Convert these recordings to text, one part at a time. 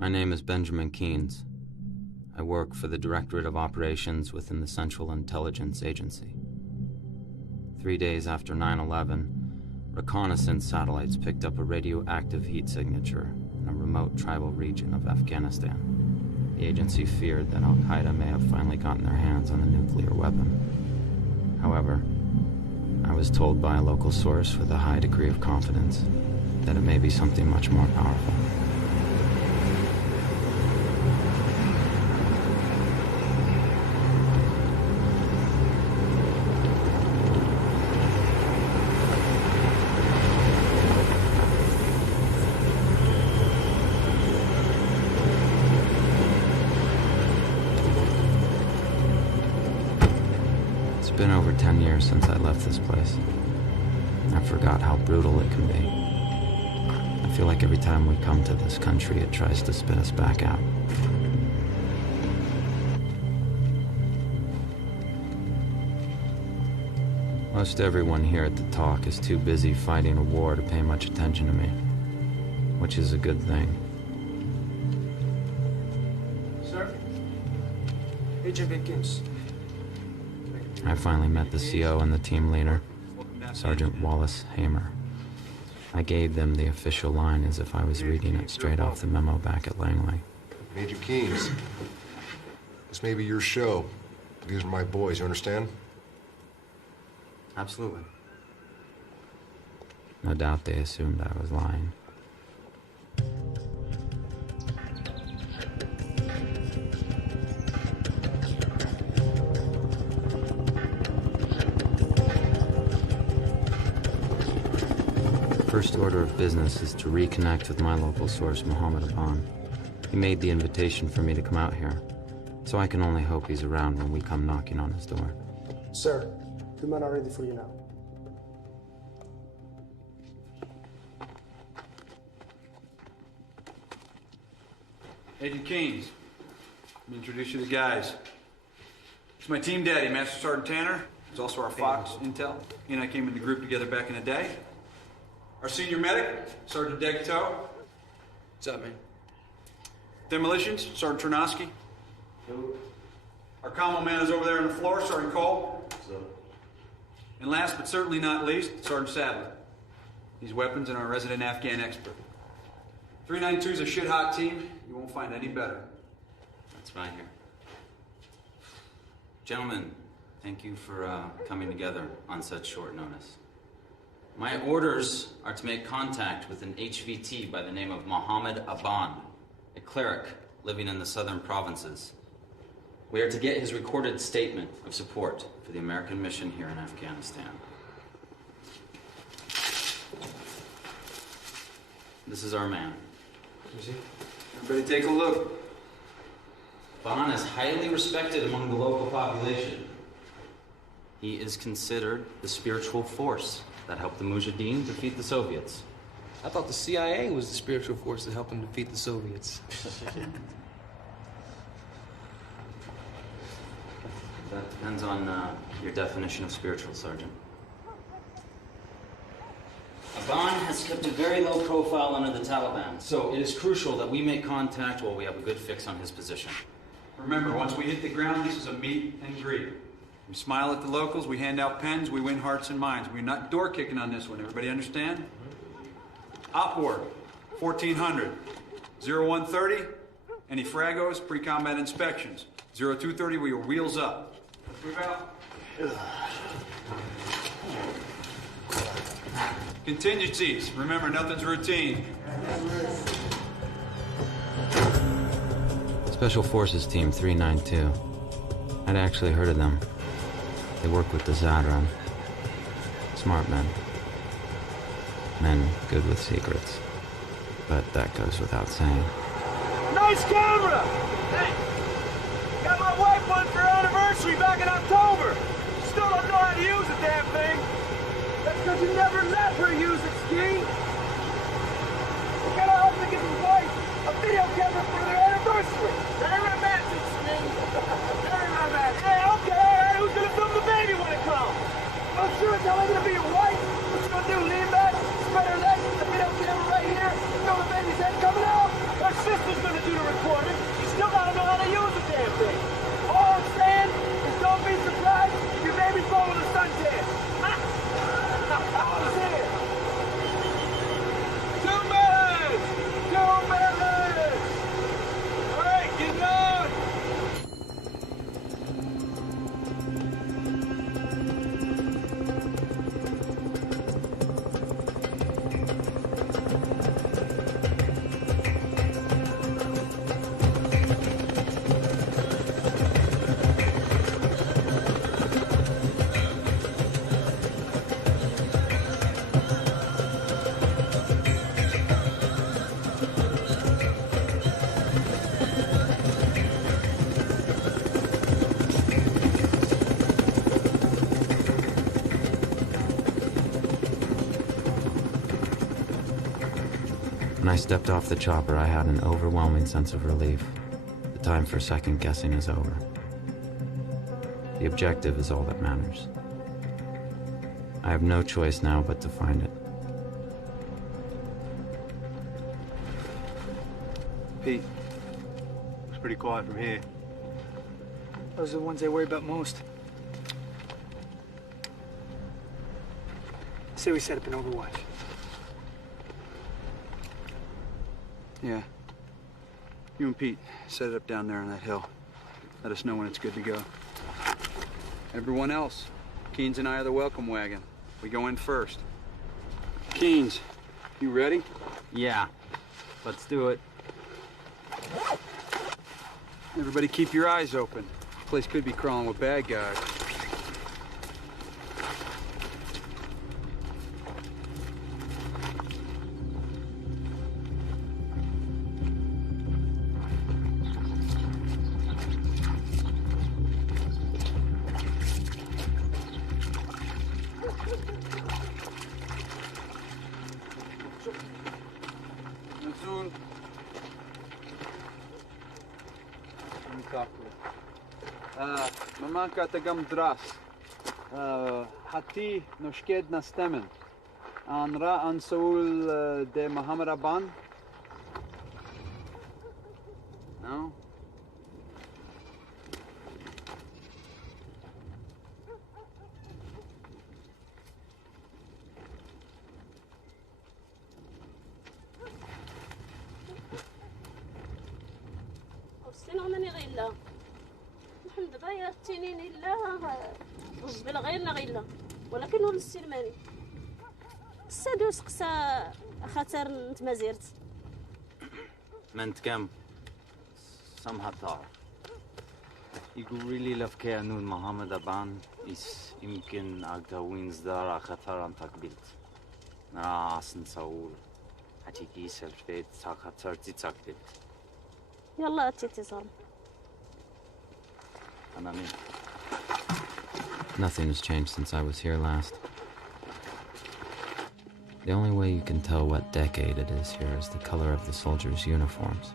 My name is Benjamin Keynes. I work for the Directorate of Operations within the Central Intelligence Agency. 3 days after 9/11, reconnaissance satellites picked up a radioactive heat signature in a remote tribal region of Afghanistan. The agency feared that Al-Qaeda may have finally gotten their hands on a nuclear weapon. However, I was told by a local source with a high degree of confidence that it may be something much more powerful. It's been over 10 years since I left this place. I forgot how brutal it can be. I feel like every time we come to this country, it tries to spit us back out. Most everyone here at the talk is too busy fighting a war to pay much attention to me, which is a good thing. Sir? Agent Vickins. I finally met the CO and the team leader, Sergeant Wallace Hamer. I gave them the official line as if I was reading it straight off the memo back at Langley. Major Keynes, this may be your show, but these are my boys, you understand? Absolutely. No doubt they assumed I was lying. First order of business is to reconnect with my local source, Mohammed Aban. He made the invitation for me to come out here, so I can only hope he's around when we come knocking on his door. Sir, the men are ready for you now. Agent Keynes, let me introduce you to the guys. It's my team daddy, Master Sergeant Tanner. He's also our Fox Intel. He and I came in the group together back in the day. Our senior medic, Sergeant Degato. What's up, man? Demolitions, Sergeant Ternosky. Our commo man is over there on the floor, Sergeant Cole. What's up? And last but certainly not least, Sergeant Sadler. These weapons and our resident Afghan expert. 392 is a shit-hot team. You won't find any better. That's right here. Gentlemen, thank you for coming together on such short notice. My orders are to make contact with an HVT by the name of Mohammed Aban, a cleric living in the southern provinces. We are to get his recorded statement of support for the American mission here in Afghanistan. This is our man. Everybody take a look. Aban is highly respected among the local population. He is considered the spiritual force that helped the Mujahideen defeat the Soviets. I thought the CIA was the spiritual force that helped them defeat the Soviets. That depends on your definition of spiritual, Sergeant. Aban has kept a very low profile under the Taliban, so it is crucial that we make contact while we have a good fix on his position. Remember, once we hit the ground, this is a meet and greet. We smile at the locals, we hand out pens, we win hearts and minds. We're not door kicking on this one, everybody understand? Opward, 1400. 0130, any fragos, pre-combat inspections. 0230, we are wheels up. Let's move out. Contingencies, remember, nothing's routine. Special Forces Team 392. I'd actually heard of them. They work with the Zadran. Smart men. Men good with secrets. But that goes without saying. Nice camera! Hey! Got my wife one for her anniversary back in October! Still don't know how to use the damn thing! That's because you never let her use it, Ski! You gotta help me get his wife a video camera for their anniversary! Very romantic, Ski! Very romantic! Hey, okay, alright, who's gonna film the baby when it comes? I'm sure it's not gonna be your wife! What you gonna do, lean back, spread her legs, the video camera right here, film the baby's head coming out? Her sister's gonna do When I stepped off the chopper, I had an overwhelming sense of relief. The time for second guessing is over. The objective is all that matters. I have no choice now but to find it. Pete, it's pretty quiet from here. Those are the ones I worry about most. Say we set up an overwatch. Yeah. You and Pete set it up down there on that hill. Let us know when it's good to go. Everyone else, Keynes and I are the welcome wagon. We go in first. Keynes, you ready? Yeah, let's do it. Everybody keep your eyes open. This place could be crawling with bad guys. نزول ممانكا تقام دراس حتي نشكيد نستمن عن را أنسول دي محمد أبان No? سنغنني غيلا نحن دابا تينين إلا بلا غيرنا غيلا ولكن هو السلماني السادوس قسا خاطر نتمازيرت منت كم سمحتار يقول really love كيانون محمد أبان إس يمكن أقدوين زدار خطر عن تقبيلت نرى أصن سؤول هتيجي سلفيت خطر تتقبيلت يلا تتصل أنا مين Nothing has changed since I was here last. The only way you can tell what decade it is here is the color of the soldiers' uniforms.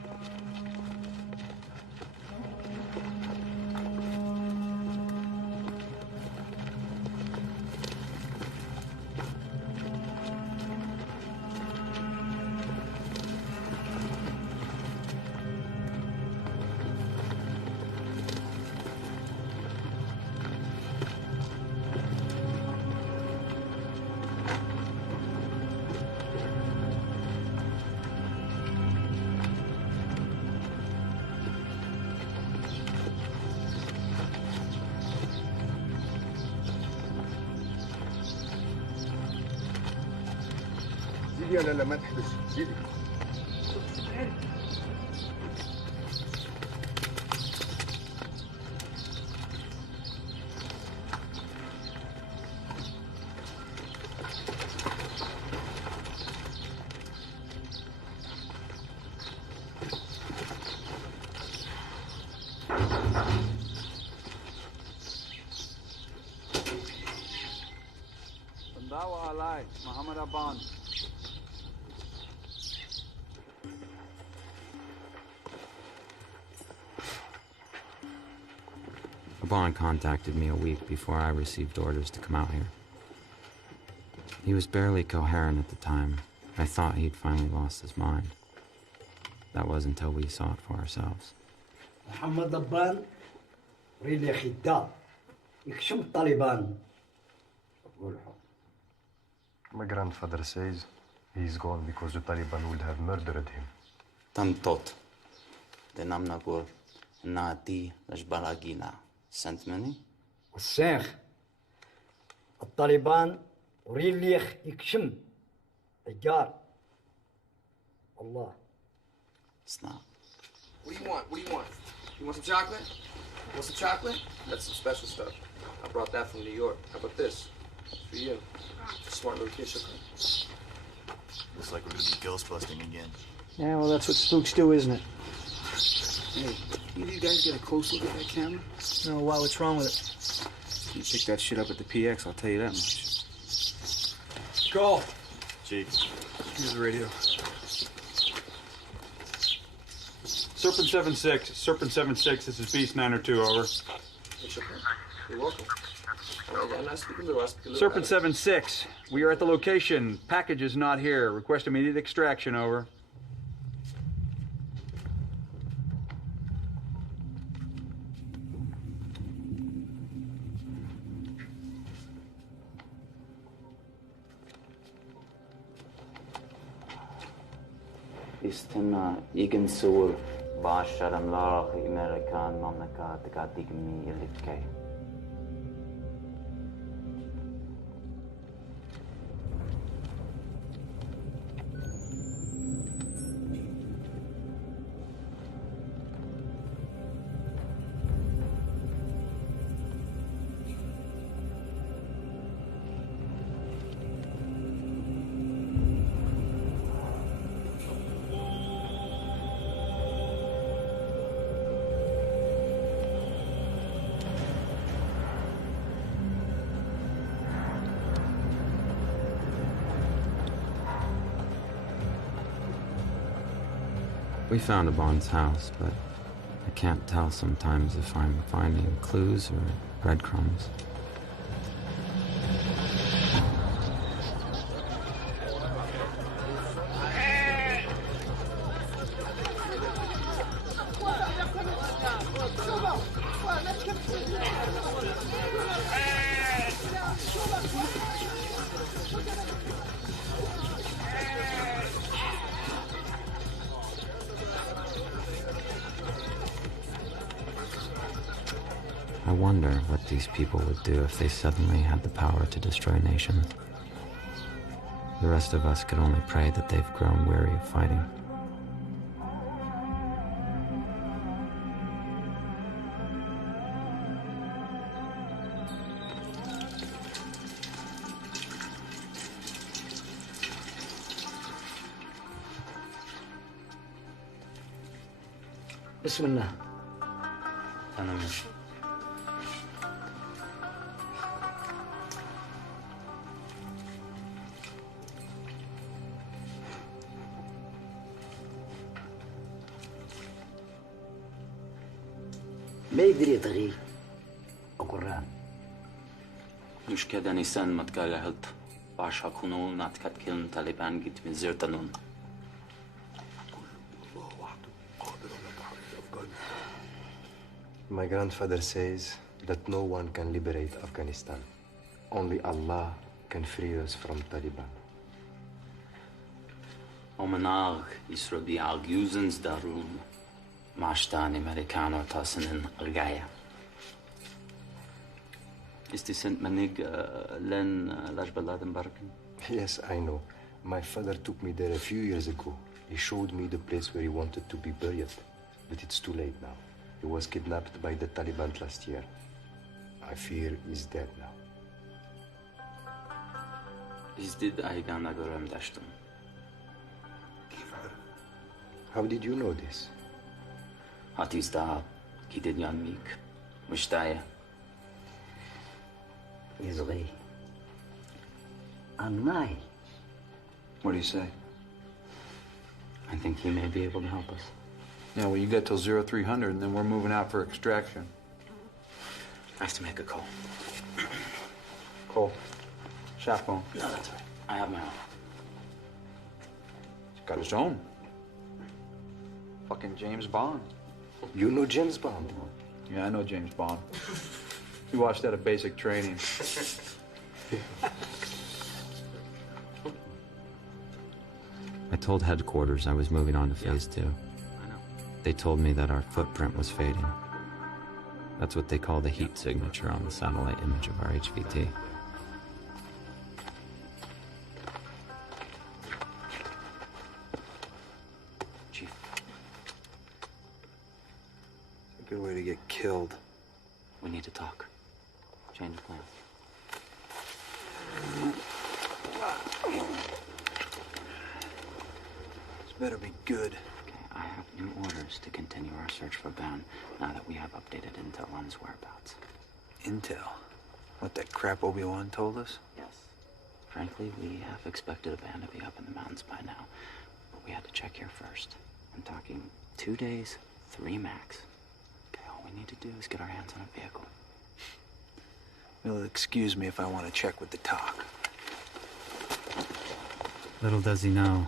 زيدي لا ما تحبس زيدي Bandawa Alai, Muhammad Aban. Aban contacted me a week before I received orders to come out here. He was barely coherent at the time. I thought he'd finally lost his mind. That was until we saw it for ourselves. محمد ضبان ريلي خدام يكشم الطالبان. My grandfather says he's gone because the Taliban would have murdered him. Tamtot. The Namnagor Nati Lashbalagina sent many? الشيخ الطالبان ريلي يكشم الجار الله. Snap. What do you want? What do you want? You want some chocolate? Want some chocolate? That's some special stuff. I brought that from New York. How about this? For you. Smart little kid chocolate. Looks like we're gonna be ghost busting again. Yeah, well, that's what spooks do, isn't it? Hey, you guys get a close look at that camera? No, why? What's wrong with it? You pick that shit up at the PX, I'll tell you that much. Go! Chief. Here's the radio. Serpent 7-6. Serpent 7-6. This is Beast 902. Over. You're welcome. I'm not speaking to us. Serpent 7-6. We are at the location. Package is not here. Request immediate extraction. Over. استنى يمكن صور بعشر أملاخ أمريكان مملكة تقدمني اللي بكي. We found a Bond's house, but I can't tell sometimes if I'm finding clues or breadcrumbs. I wonder what these people would do if they suddenly had the power to destroy nations. The rest of us could only pray that they've grown weary of fighting. بسم الله. أنا ما يقدر يتغي القرآن. مش كده نيسان ما تكالهت بعشا كونو ناتكت كيلن طالبان جيت من زيرتنون. My grandfather says that no one can liberate Afghanistan. Only Allah can free us from Taliban. Omenag Israbi Alguzens Darum. Mashtan Americano Tassenen Argaya. Is die Sint Manig Len Lashbaladenbarken? Yes, I know. My father took me there a few years ago. He showed me the place where he wanted to be buried. But it's too late now. He was kidnapped by the Taliban last year. I fear he's dead now. Is did Aigan Agorem Dashton? How did you know this? Hatista Kidid Yan Meek. Mushtaya. يصغي. Anai. What do you say? I think he may be able to help us. Yeah, well, you got till 0300, and then we're moving out for extraction. I have to make a call. Cole. Shop phone. No, that's all right. I have my own. He's got his own. Fucking James Bond. You know James Bond? Yeah, I know James Bond. We watched that at basic training. I told headquarters I was moving on to phase 2. They told me that our footprint was fading. That's what they call the heat signature on the satellite image of our HVT. Chief. It's a good way to get killed. We need to talk. Change of plan. This better be good. I have new orders to continue our search for Ben now that we have updated intel on his whereabouts. Intel? What, that crap Obi-Wan told us? Yes. Frankly, we have expected a band to be up in the mountains by now, but we had to check here first. I'm talking 2 days, 3 max. Okay, all we need to do is get our hands on a vehicle. You'll excuse me if I want to check with the talk. Little does he know,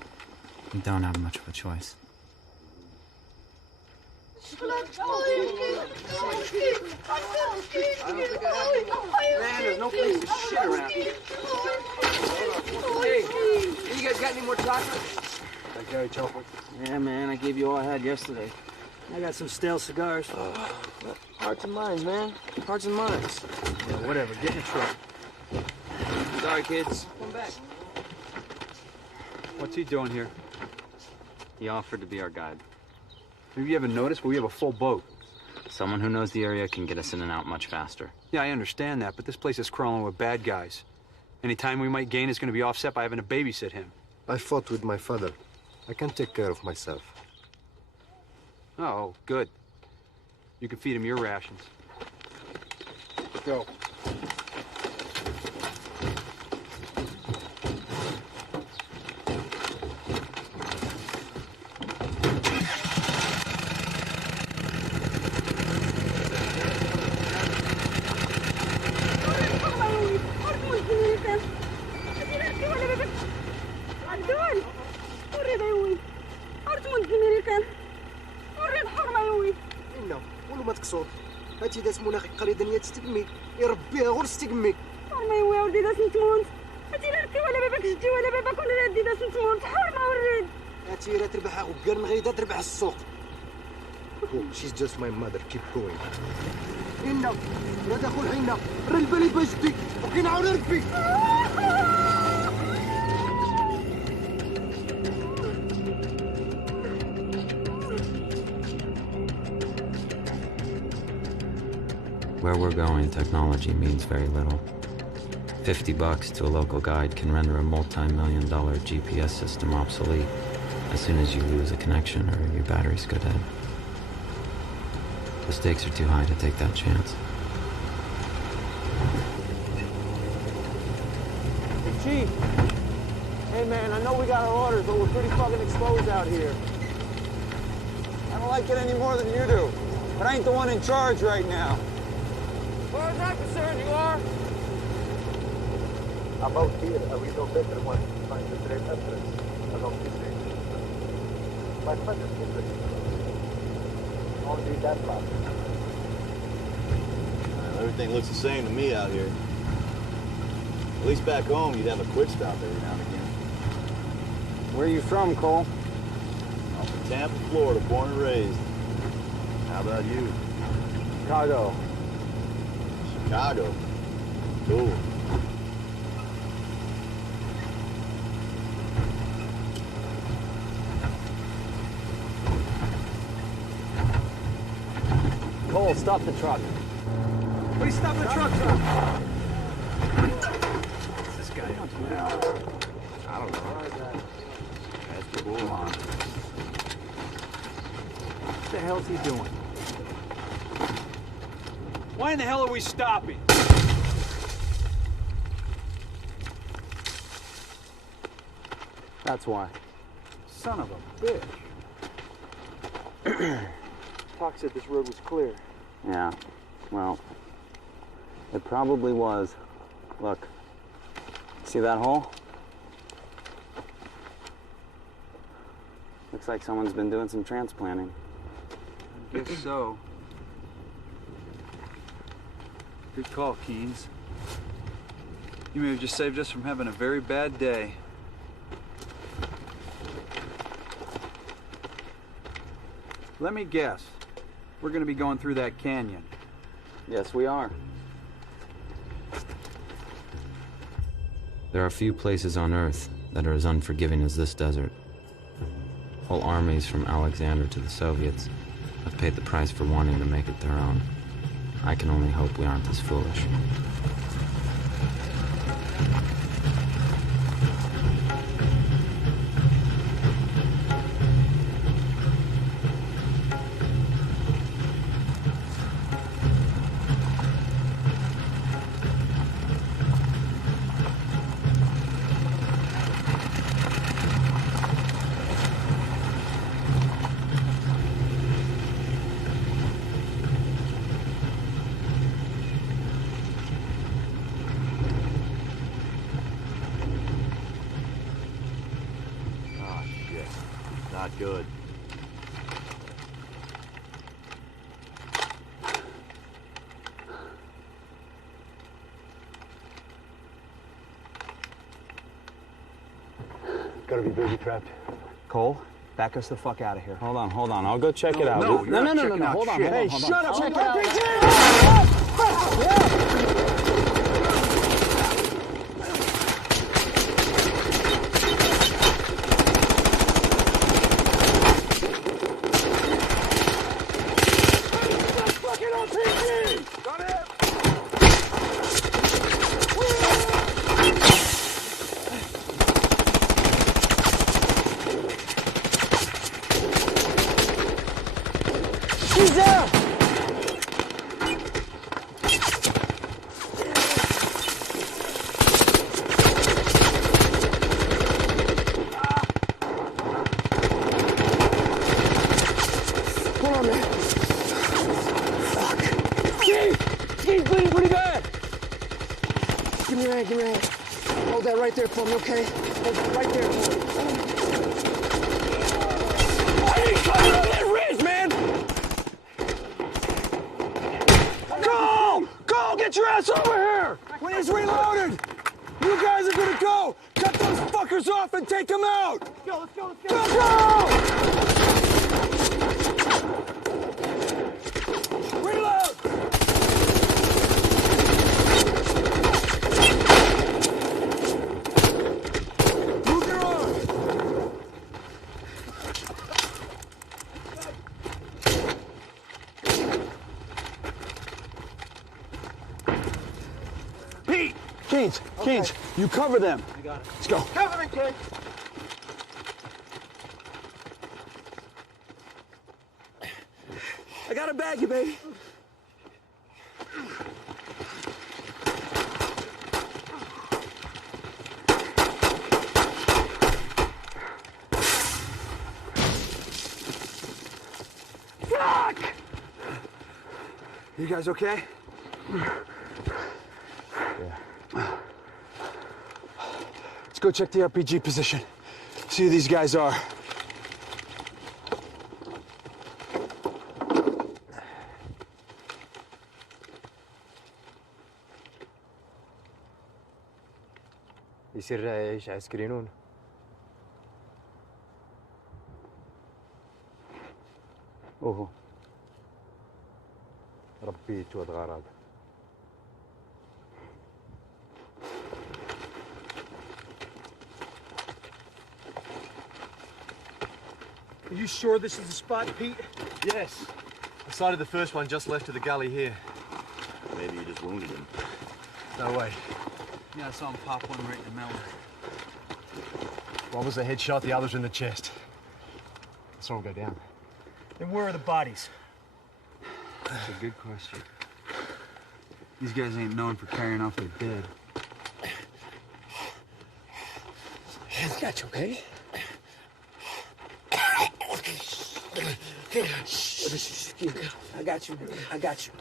we don't have much of a choice. Man, there's no place to shit around here. Hey, you guys got any more chocolate? I carry chocolate. Yeah, man, I gave you all I had yesterday. I got some stale cigars. Hearts and minds, man. Hearts and minds. Yeah, whatever. Get in the truck. Sorry, kids. Come back. What's he doing here? He offered to be our guide. Maybe you haven't noticed, but we have a full boat. Someone who knows the area can get us in and out much faster. Yeah, I understand that, but this place is crawling with bad guys. Any time we might gain is going to be offset by having to babysit him. I fought with my father. I can take care of myself. Oh, good. You can feed him your rations. Go. هاتي داس مناخ قريدنيا تستقمي يربيها غور تستقمي حرمة يا ولدي داس نتموت هاتي لا ركي ولا باباك جدي ولا باباك ولا ردي داس نتموت حرمة وريد هاتي لا تربح وكر نغيدا تربح السوق. She's just my mother. Keep going. إنا لا تاخذ حينا ري البالي بجدي وكينعاود ربي. Where we're going, technology means very little. $50 to a local guide can render a multi-million-dollar GPS system obsolete as soon as you lose a connection or your batteries go dead. The stakes are too high to take that chance. Chief! Hey man, I know we got our orders, but we're pretty fucking exposed out here. I don't like it any more than you do. But I ain't the one in charge right now. As far as I'm concerned, you are. About here, we know better when to find the train entrance along this way. My father's interested. Only that lot. Everything looks the same to me out here. At least back home, you'd have a quick stop every now and again. Where are you from, Cole? I'm from Tampa, Florida, born and raised. How about you? Chicago. Chicago. Cool. Cole, stop the truck. What are you stopping the truck for? What's this guy up to now? I don't know. That's the bull. Come on. What the hell's he doing? Why in the hell are we stopping? That's why. Son of a bitch. Talk said this road was clear. Yeah, well, it probably was. Look, see that hole? Looks like someone's been doing some transplanting. I guess so. Good call, Keynes. You may have just saved us from having a very bad day. Let me guess. We're going to be going through that canyon. Yes, we are. There are few places on Earth that are as unforgiving as this desert. Whole armies from Alexander to the Soviets have paid the price for wanting to make it their own. I can only hope we aren't as foolish. Not good. Gotta be booby trapped. Cole, back us the fuck out of here. Hold on. I'll go check it out. No, No. Hold on. Hey, hold on. shut up! Check it He's there! Hold on, man. Fuck. He's bleeding pretty bad. Give me your hand. Hold that right there for me, okay? Hold that right there for me. I ain't coming on that ridge, man! Go! Get your ass over here! When he's reloaded! You guys are gonna go! Cut those fuckers off and take them out! Let's go! Reload! Move your arm! Pete! Keynes, you cover them. I got it. Let's go. Cover me, kid. I got a bag, you baby. Fuck! You guys okay? Let's go check the RPG position. See who these guys are. يصير ايش عسكرينون اوه ربيت ود غراب Are you sure this is the spot, Pete? Yes. I sighted the first one just left of the gully here. Maybe you just wounded him. No way. Yeah, I saw him pop one right in the melon. One was a headshot, the other's in the chest. I saw him go down. And where are the bodies? That's a good question. These guys ain't known for carrying off their dead. I got you, okay? I got you.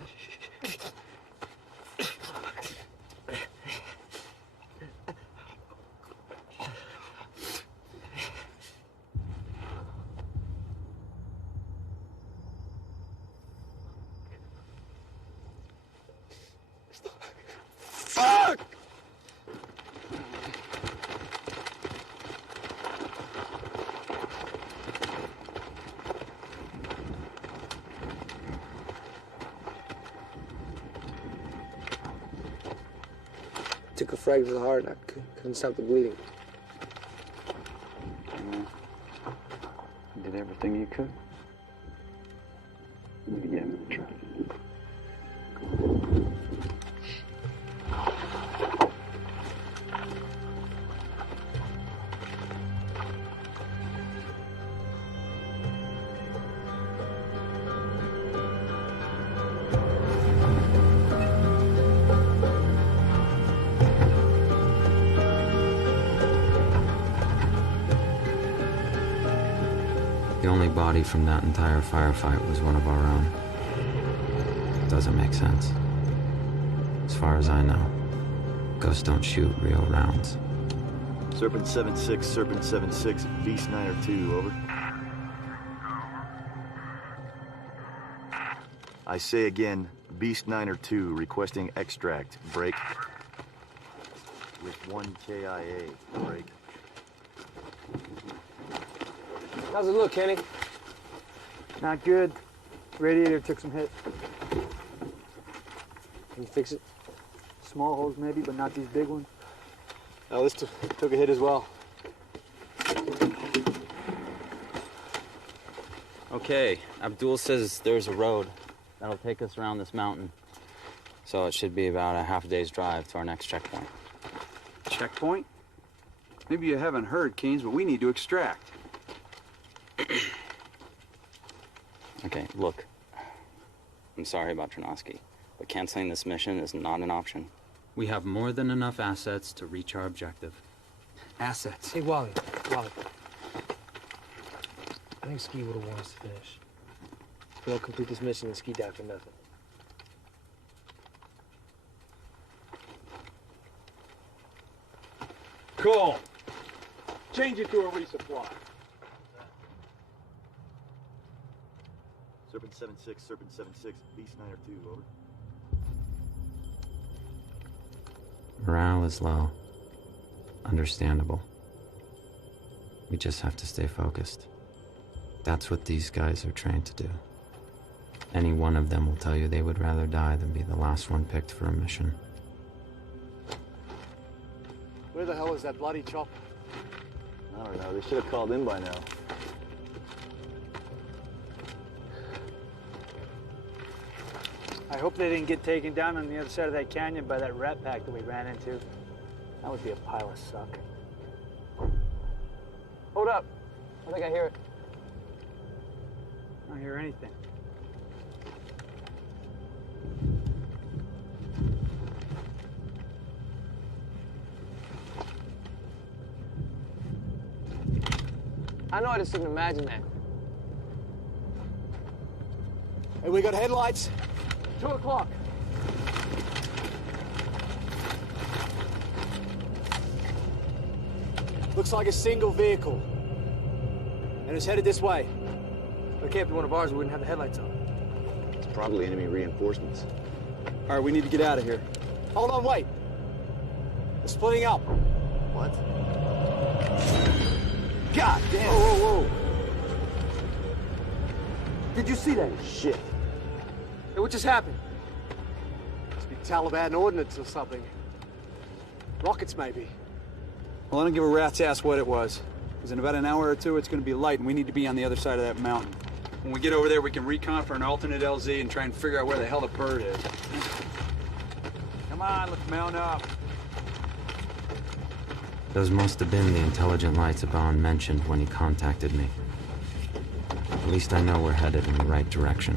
Fuck! Took a frag to the heart and I couldn't stop the bleeding. You did everything you could. Yeah, try. The only body from that entire firefight was one of our own. Doesn't make sense. As far as I know, ghosts don't shoot real rounds. Serpent 7-6, Serpent 7-6, V Snyder 2, over. I say again, Beast 9 or 2 requesting extract. Break. With 1 KIA. Break. How's it look, Kenny? Not good. Radiator took some hit. Can you fix it? Small holes maybe, but not these big ones. Oh, this took a hit as well. Okay, Abdul says there's a road that'll take us around this mountain. So it should be about a half a day's drive to our next checkpoint. Checkpoint? Maybe you haven't heard, Keynes, but we need to extract. Okay, look. I'm sorry about Tronosky, but canceling this mission is not an option. We have more than enough assets to reach our objective. Assets? Hey, Wally. I think Ski would have wanted us to finish. We don't complete this mission and Ski die for nothing. Cool. Change it to a resupply. Serpent 7-6, Serpent 7-6, Beast 9 or 2, over. Morale is low. Understandable. We just have to stay focused. That's what these guys are trained to do. Any one of them will tell you they would rather die than be the last one picked for a mission. Where the hell is that bloody chopper? I don't know, they should have called in by now. I hope they didn't get taken down on the other side of that canyon by that rat pack that we ran into. That would be a pile of suck. Hold up. I think I hear it. I don't hear anything. I know I just didn't imagine that. Hey, we got headlights. 2 o'clock. Looks like a single vehicle. And it's headed this way. It can't be one of ours. We wouldn't have the headlights on. It's probably enemy reinforcements. All right, we need to get out of here. Hold on, wait. We're splitting up. What? God damn. Whoa. Did you see that? Shit. Hey, what just happened? Must be Taliban ordnance or something. Rockets, maybe. Well, I don't give a rat's ass what it was. Because in about an hour or two, it's going to be light, and we need to be on the other side of that mountain. When we get over there, we can recon for an alternate LZ and try and figure out where the hell the bird is. Come on, let's mount up. Those must have been the intelligent lights Aban mentioned when he contacted me. At least I know we're headed in the right direction.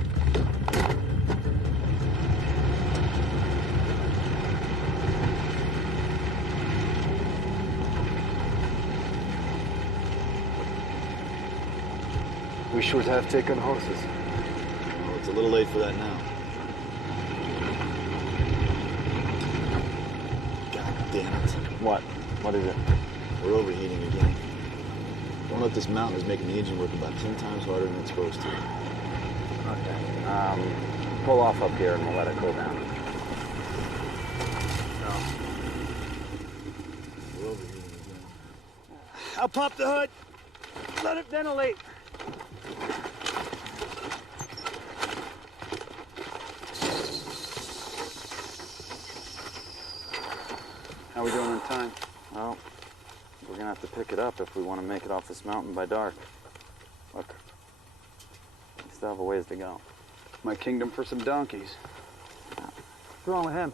We should have taken horses. Well, it's a little late for that now. God damn it. What? What is it? We're overheating again. Going up this mountain is making the engine work about 10 times harder than it's supposed to. Okay. Pull off up here and we'll let it cool down. We're overheating again. I'll pop the hood. Let it ventilate. How are we doing on time? Well, we're gonna have to pick it up if we want to make it off this mountain by dark. Look, we still have a ways to go. My kingdom for some donkeys. What's wrong with him?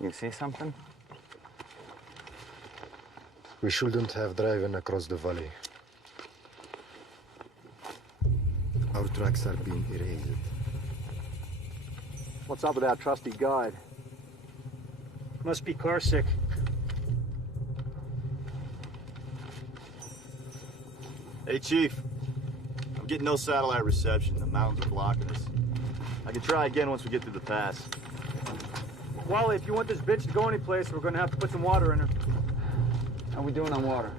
You see something? We shouldn't have driven across the valley. Our tracks are being erased. What's up with our trusty guide? Must be car sick. Hey, Chief. I'm getting no satellite reception. The mountains are blocking us. I can try again once we get through the pass. Wally, if you want this bitch to go anyplace, we're gonna have to put some water in her. How we doing on water?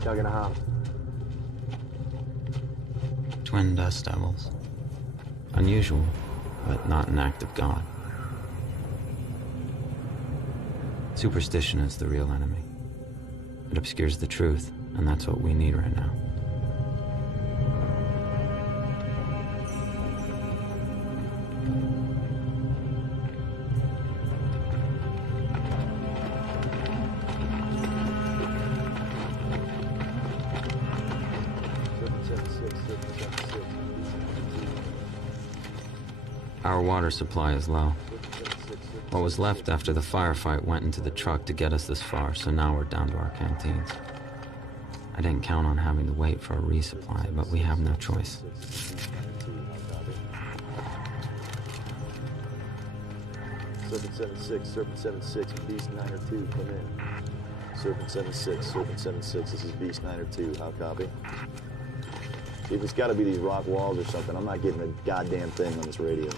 Jug and a half. Twin dust devils. Unusual, but not an act of God. Superstition is the real enemy. It obscures the truth, and that's what we need right now. Our water supply is low. What was left after the firefight went into the truck to get us this far, so now we're down to our canteens. I didn't count on having to wait for a resupply, but we have no choice. Serpent 76, Serpent 76, Beast 902, come in. Serpent 76, Serpent 76, this is Beast 902, how copy? See, if it's gotta be these rock walls or something, I'm not getting a goddamn thing on this radio.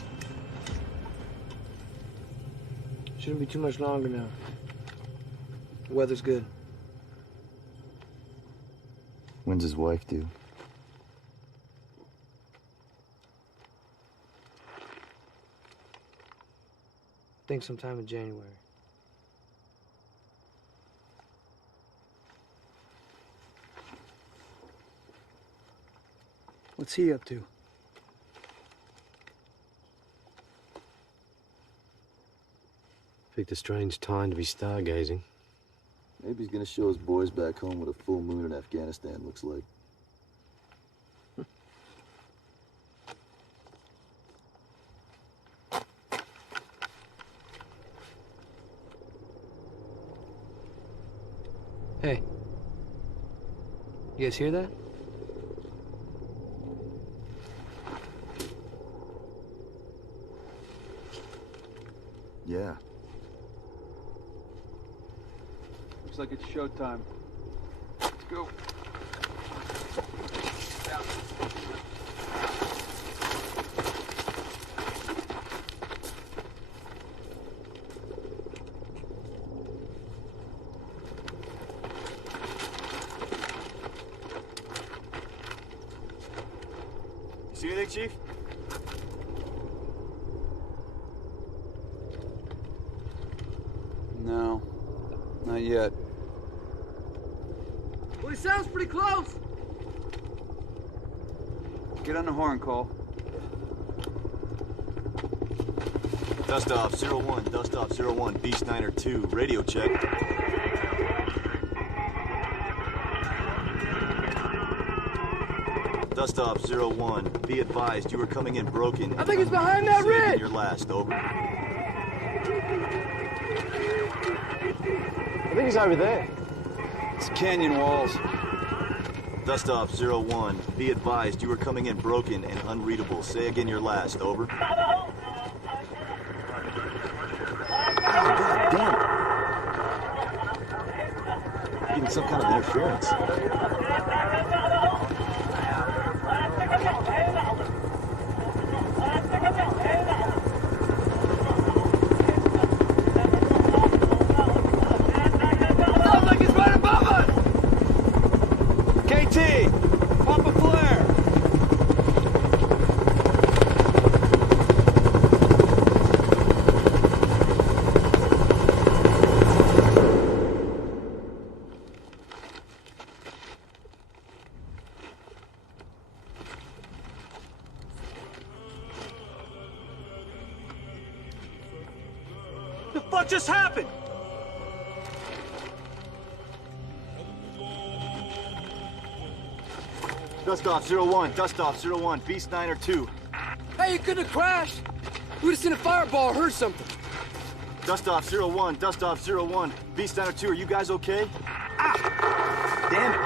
Shouldn't be too much longer now. The weather's good. When's his wife due? I think sometime in January. What's he up to? Picked a strange time to be stargazing. Maybe he's gonna show his boys back home what a full moon in Afghanistan looks like. Hey. You guys hear that? Yeah. Looks like it's showtime. Let's go. You see anything, Chief? No, not yet. Well, he sounds pretty close. Get on the horn, Cole. Dust off 01, dust off 01, Beast 902, radio check. Dust off 01, be advised you are coming in broken. I think he's behind that ridge. Your last, over. I think he's over there. It's canyon walls. Dust off 01, be advised you are coming in broken and unreadable. Say again your last, over. God damn it. Getting some kind of interference. Sounds like he's right above us! KT, pop a flare! The fuck just happened? Dust off 01, dust off 01, Beast 902. Hey, you couldn't have crashed. We would have seen a fireball or heard something. Dust off 01, dust off 01, Beast 902, are you guys okay? Ah! Damn it!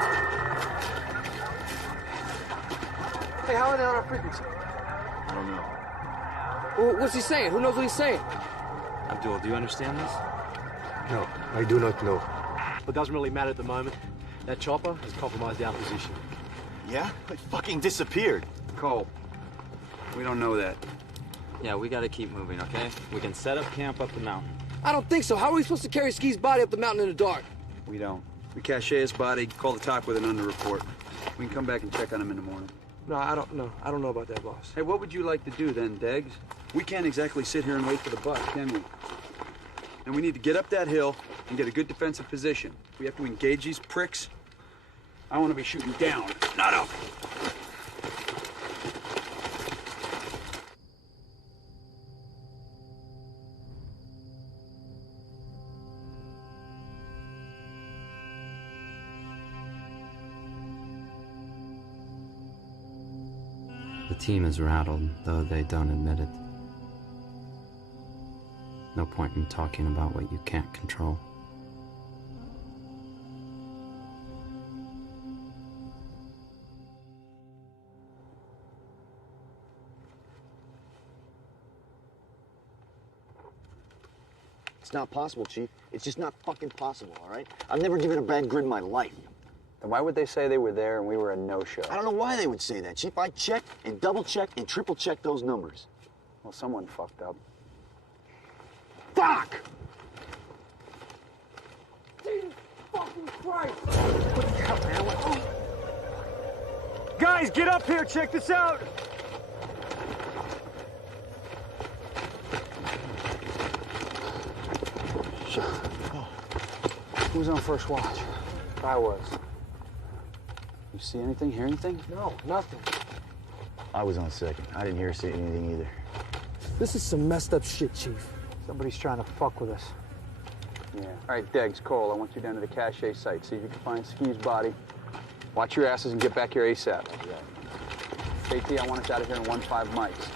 Hey, how are they on our frequency? I don't know. Well, what's he saying? Who knows what he's saying? Abdul, do you understand this? No, I do not know. It doesn't really matter at the moment. That chopper has compromised our position. Yeah? It fucking disappeared. Cole, we don't know that. Yeah, we gotta keep moving, okay? We can set up camp up the mountain. I don't think so. How are we supposed to carry Ski's body up the mountain in the dark? We don't. We cache his body, call the top with an under report. We can come back and check on him in the morning. No, I don't know. I don't know about that, boss. Hey, what would you like to do then, Deggs? We can't exactly sit here and wait for the bus, can we? And we need to get up that hill and get a good defensive position. We have to engage these pricks. I want to be shooting down, not up. The team is rattled, though they don't admit it. No point in talking about what you can't control. It's not possible, Chief. It's just not fucking possible, all right? I've never given a bad grid in my life. Then why would they say they were there and we were a no-show? I don't know why they would say that, Chief. I checked and double-checked and triple-checked those numbers. Well, someone fucked up. Fuck! Jesus fucking Christ! What the hell, man? What? Guys, get up here. Check this out. Shit. Oh. Who was on first watch? I was. You see anything, hear anything? No, nothing. I was on second. I didn't hear or see anything either. This is some messed up shit, Chief. Somebody's trying to fuck with us. Yeah. All right, Deggs, Cole, I want you down to the cache site. See if you can find Ski's body. Watch your asses and get back here ASAP. KT, I want us out of here in 1-5 mics.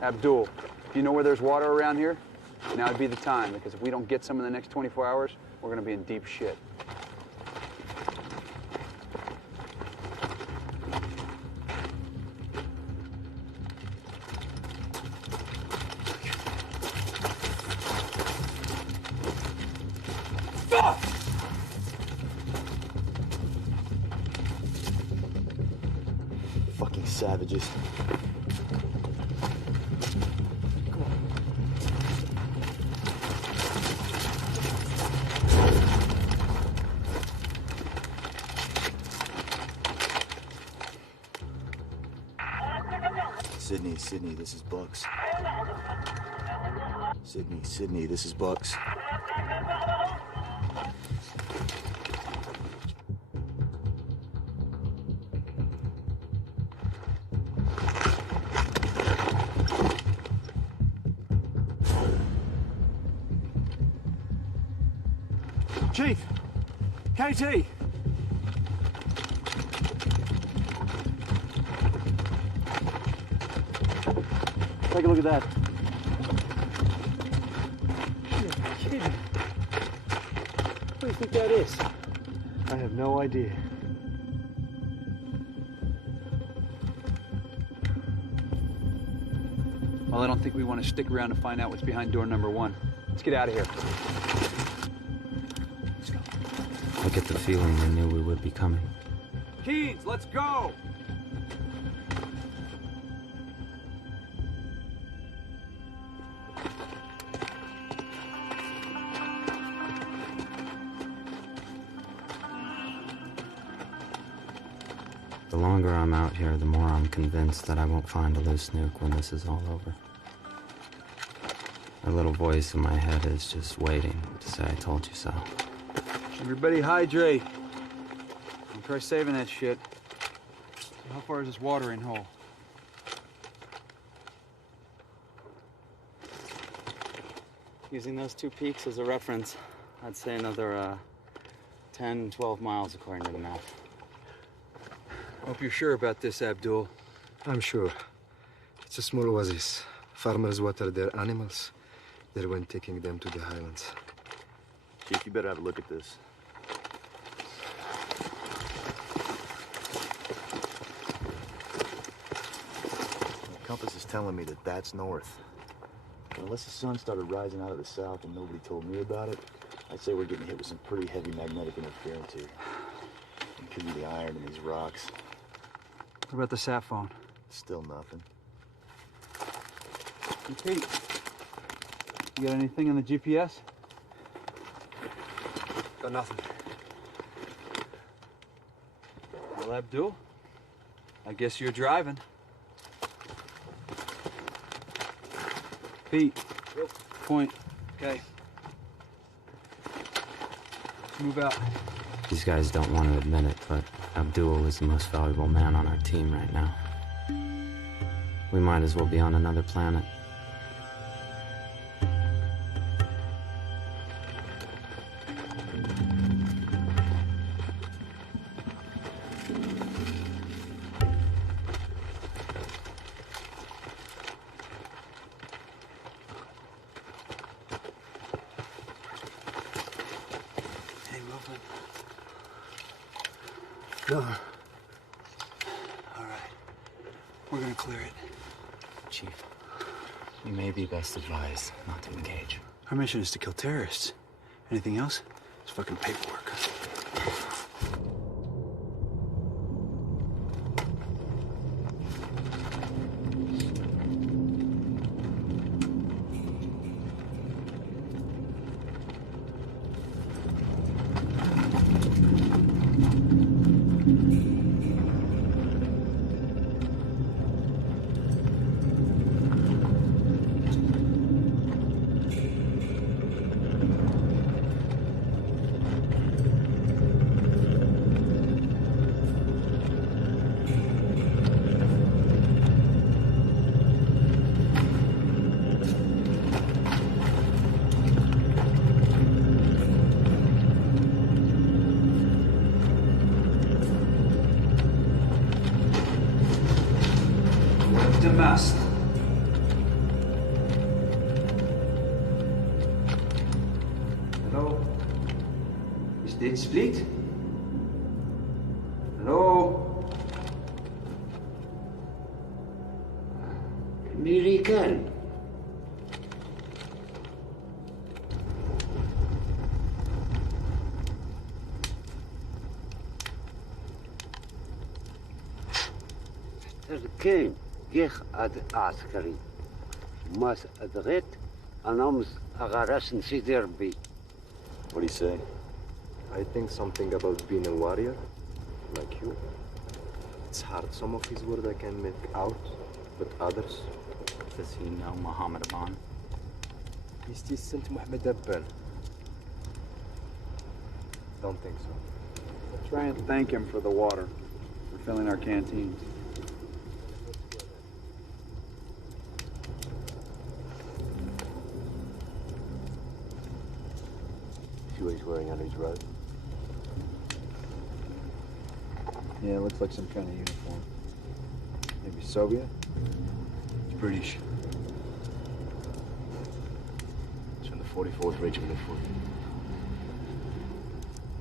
Abdul, if you know where there's water around here, now would be the time, because if we don't get some in the next 24 hours, we're gonna be in deep shit. Fucking savages. Sydney, this is Bucks. Sydney, this is Bucks. Chief! KT! Take a look at that. You're kidding. What do you think that is? I have no idea. Well, I don't think we want to stick around to find out what's behind door number 1. Let's get out of here. Let's go. I get the feeling they knew we would be coming. Keens, let's go! The longer I'm out here, the more I'm convinced that I won't find a loose nuke when this is all over. A little voice in my head is just waiting to say I told you so. Everybody hydrate. Don't try saving that shit. How far is this watering hole? Using those two peaks as a reference, I'd say another 10, 12 miles according to the map. Hope you're sure about this, Abdul. I'm sure. It's a small oasis. Farmers water their animals. They're when taking them to the highlands. Chief, you better have a look at this. The compass is telling me that that's north. But unless the sun started rising out of the south and nobody told me about it, I'd say we're getting hit with some pretty heavy magnetic interference here. It could be the iron in these rocks. What about the sat phone? Still nothing. Hey, Pete, you got anything on the GPS? Got nothing. Well, Abdul, I guess you're driving. Pete, point. Okay. Let's move out. These guys don't want to admit it, but Abdul is the most valuable man on our team right now. We might as well be on another planet. No. All right. We're gonna clear it. Chief, you may be best advised not to engage. Our mission is to kill terrorists. Anything else? It's fucking paperwork. Mast. Hello? Is dit split? Hello? American. تركين جيخ عسكري ماس أدغيت أنامس أغارس نسيدي ربي. What do you say? I think something about being a warrior, like you. It's hard. Some of his words I can make out, but others... Does he know Muhammad Aban? He's distant Muhammad Aban. Don't think so. Try and thank him for the water, for filling our canteens. See what he's wearing under his robe? Yeah, it looks like some kind of uniform. Maybe Soviet? It's British. It's from the 44th Regiment of Foot.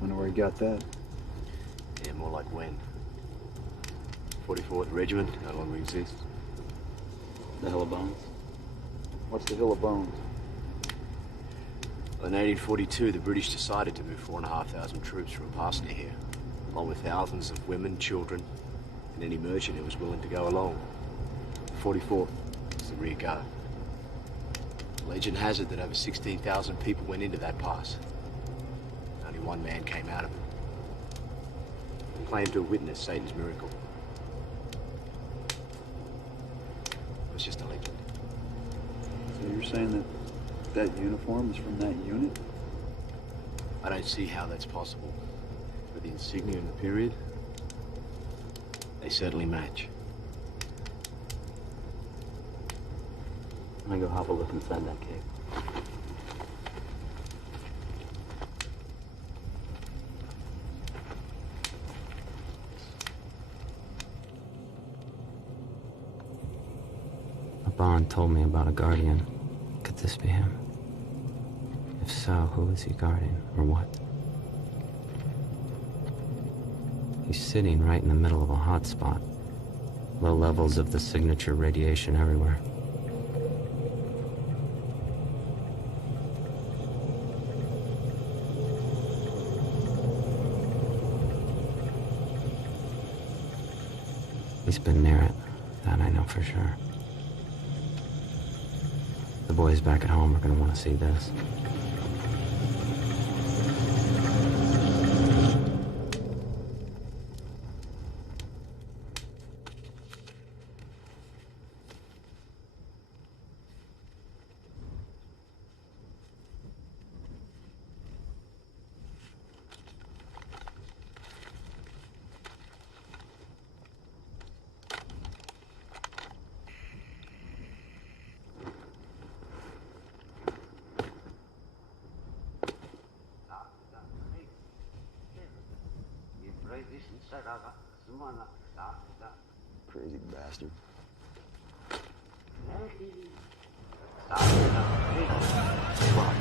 Wonder where he got that. Yeah, more like when. 44th Regiment no longer exists. The Hill of Bones? What's the Hill of Bones? In 1842, the British decided to move 4,500 troops from Parsney here, along with thousands of women, children, and any merchant who was willing to go along. The 44th was the rear guard. Legend has it that over 16,000 people went into that pass. Only one man came out of it. He claimed to have witnessed Satan's miracle. It was just a legend. So you're saying that that uniform is from that unit? I don't see how that's possible. But the insignia in the period, they certainly match. I'm gonna go have a look inside that cave. Aban told me about a guardian. Could this be him? If so, who is he guarding, or what? He's sitting right in the middle of a hot spot. Low levels of the signature radiation everywhere. He's been near it, that I know for sure. The boys back at home are gonna want to see this. Crazy bastard. Fuck.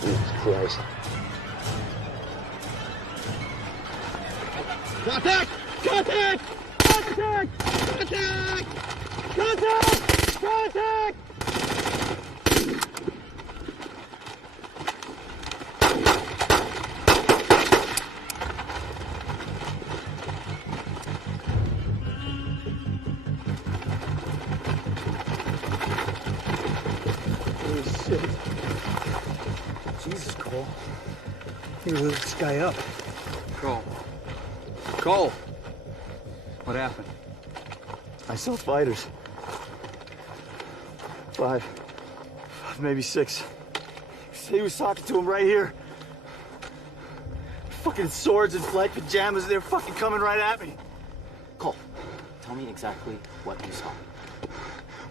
Jesus Christ. Contact! Contact! Contact! Contact! Contact! Contact! Holy shit. Jesus, Cole. You lit this guy up. Cole. Cole! What happened? I saw fighters. 5, maybe 6. He was talking to him right here. Fucking swords and flag pajamas, they're fucking coming right at me. Cole, tell me exactly what you saw.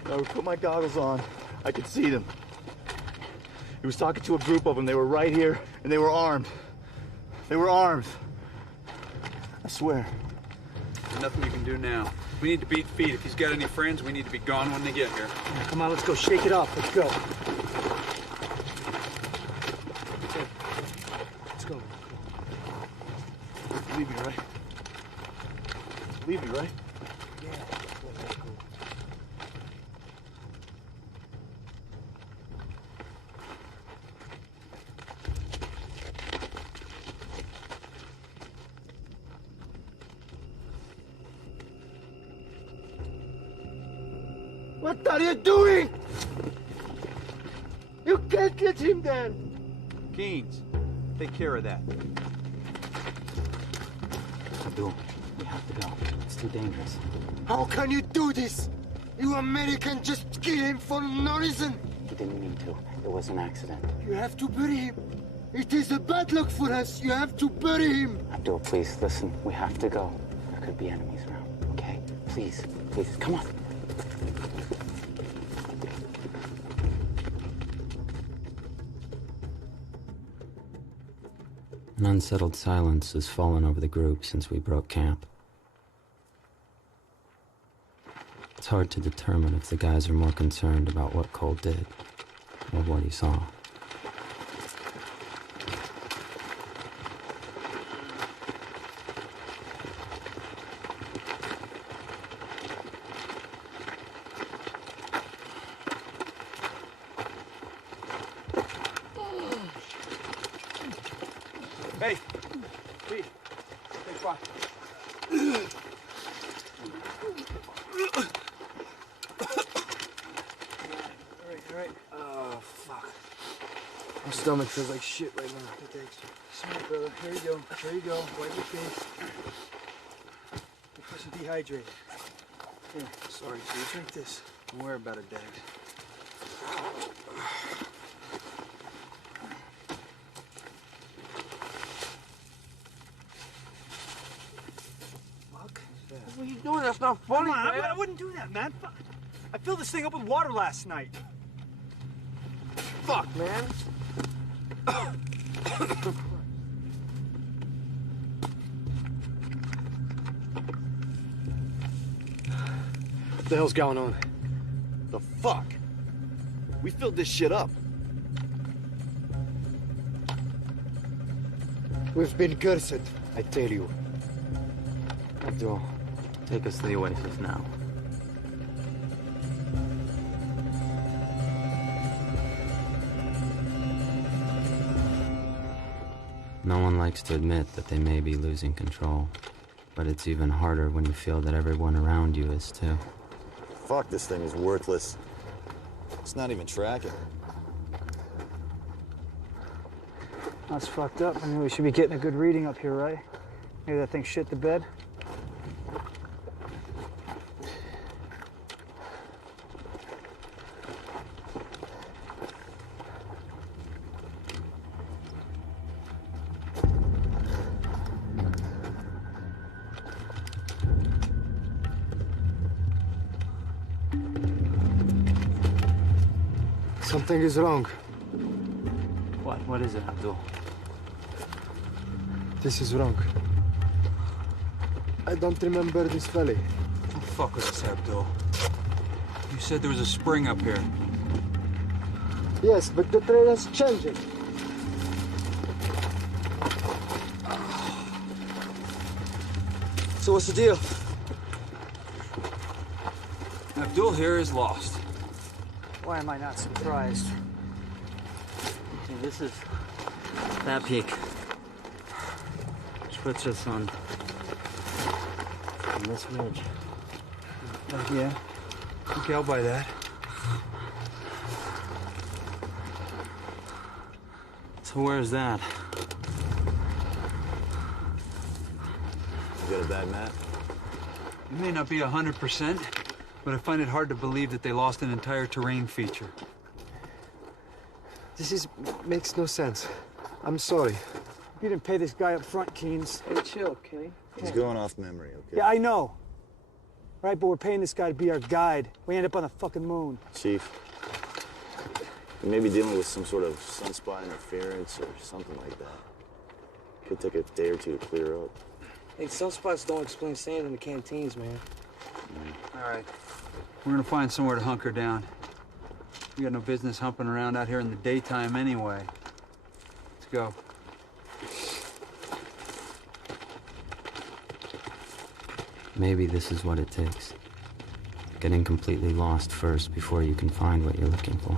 When I would put my goggles on, I could see them. He was talking to a group of them. They were right here, and they were armed. They were armed. I swear. There's nothing you can do now. We need to beat feet. If he's got any friends, we need to be gone when they get here. Come on, let's go. Shake it off. Let's go. Let's go. Leave me, right? Leave me, right? Yeah. Let's go. What are you doing? You can't get him there. Keynes, take care of that. Abdul, we have to go. It's too dangerous. How can you do this? You American just kill him for no reason. He didn't mean to. It was an accident. You have to bury him. It is a bad luck for us. You have to bury him. Abdul, please, listen. We have to go. There could be enemies around, okay? Please, please, come on. An unsettled silence has fallen over the group since we broke camp. It's hard to determine if the guys are more concerned about what Cole did or what he saw. Hey, Pete, stay quiet. All right. Oh, fuck. My stomach feels like shit right now. Hey, thanks. Smart, brother. Here you go. Here you go. Wipe your face. You're pushing dehydrated. Here. Sorry, dude. Drink this. Don't worry about it, Dad. What are you doing? That's not funny, Come on, man. I wouldn't do that, man. Fuck. I filled this thing up with water last night. Fuck, man. What the hell's going on? The fuck? We filled this shit up. We've been cursed, I tell you. Abdul, take us to the oasis now. No one likes to admit that they may be losing control, but it's even harder when you feel that everyone around you is too. Fuck, this thing is worthless. It's not even tracking. That's fucked up. I mean, we should be getting a good reading up here, right? Maybe that thing shit the bed. Something is wrong. What? What is it, Abdul? This is wrong. I don't remember this valley. Don't fuck with us, Abdul. You said there was a spring up here. Yes, but the trail has changed. So what's the deal? Abdul here is lost. Why am I not surprised? See, this is that peak, which puts us on this ridge. Yeah. Okay, I'll buy that. So where's that? You got a bad map? It may not be 100%, but I find it hard to believe that they lost an entire terrain feature. Makes no sense. I'm sorry. You didn't pay this guy up front, Keynes. Hey, chill, Kenny. He's going off memory, okay? Yeah, I know. Right, but we're paying this guy to be our guide. We end up on the fucking moon. Chief, you may be dealing with some sort of sunspot interference or something like that. Could take a day or two to clear up. Hey, sunspots don't explain sand in the canteens, man. All right. We're gonna find somewhere to hunker down. We got no business humping around out here in the daytime anyway. Let's go. Maybe this is what it takes. Getting completely lost first before you can find what you're looking for.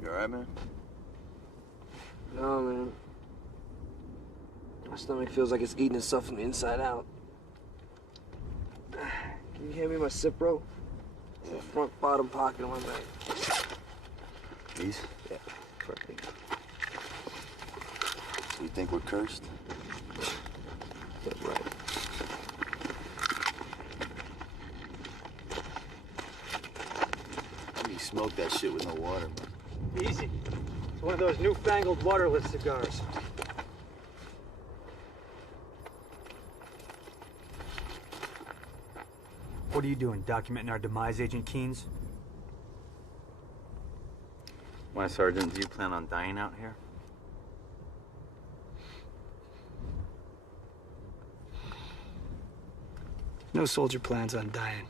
You alright, man? No, man. My stomach feels like it's eating itself from the inside out. Can you hand me my Cipro? It's in the front bottom pocket of my bag. These? Yeah, perfect. So you think we're cursed? That's right. You smoke that shit with no water, man. Easy. It's one of those newfangled waterless cigars. What are you doing, documenting our demise, Agent Keynes? Why, Sergeant, do you plan on dying out here? No soldier plans on dying.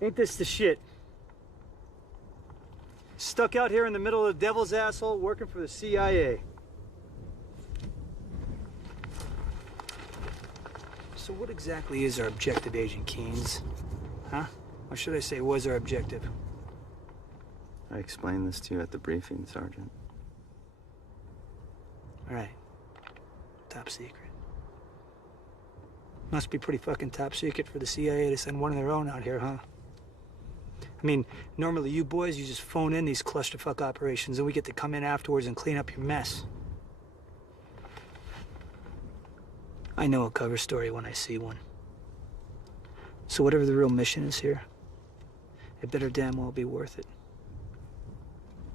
Ain't this the shit? Stuck out here in the middle of the devil's asshole working for the CIA. So what exactly is our objective, Agent Keynes? Huh? Or should I say, was our objective? I explained this to you at the briefing, Sergeant. All right. Top secret. Must be pretty fucking top secret for the CIA to send one of their own out here, huh? I mean, normally you boys, you just phone in these clusterfuck operations and we get to come in afterwards and clean up your mess. I know a cover story when I see one. So whatever the real mission is here, it better damn well be worth it.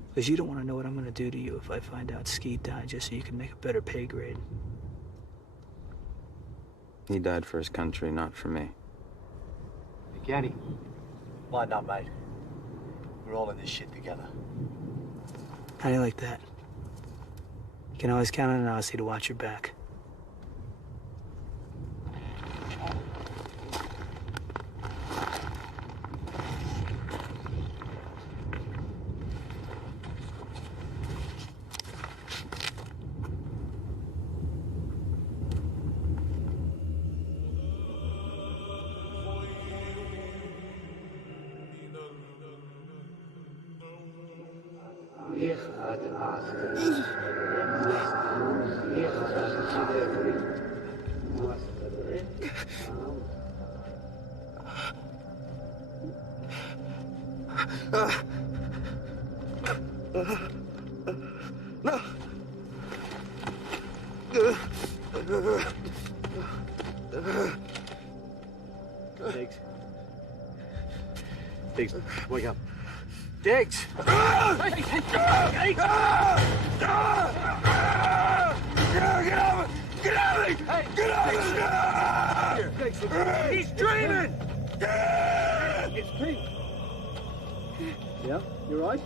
Because you don't want to know what I'm going to do to you if I find out Skeet died just so you can make a better pay grade. He died for his country, not for me. Kenny. Why not, mate? We're all in this shit together. How do you like that? You can always count on an Aussie to watch your back. No. Diggs. Diggs, wake up. Diggs! Get out of it! Get out of it! He's dreaming! It's Pete. Yeah, you right?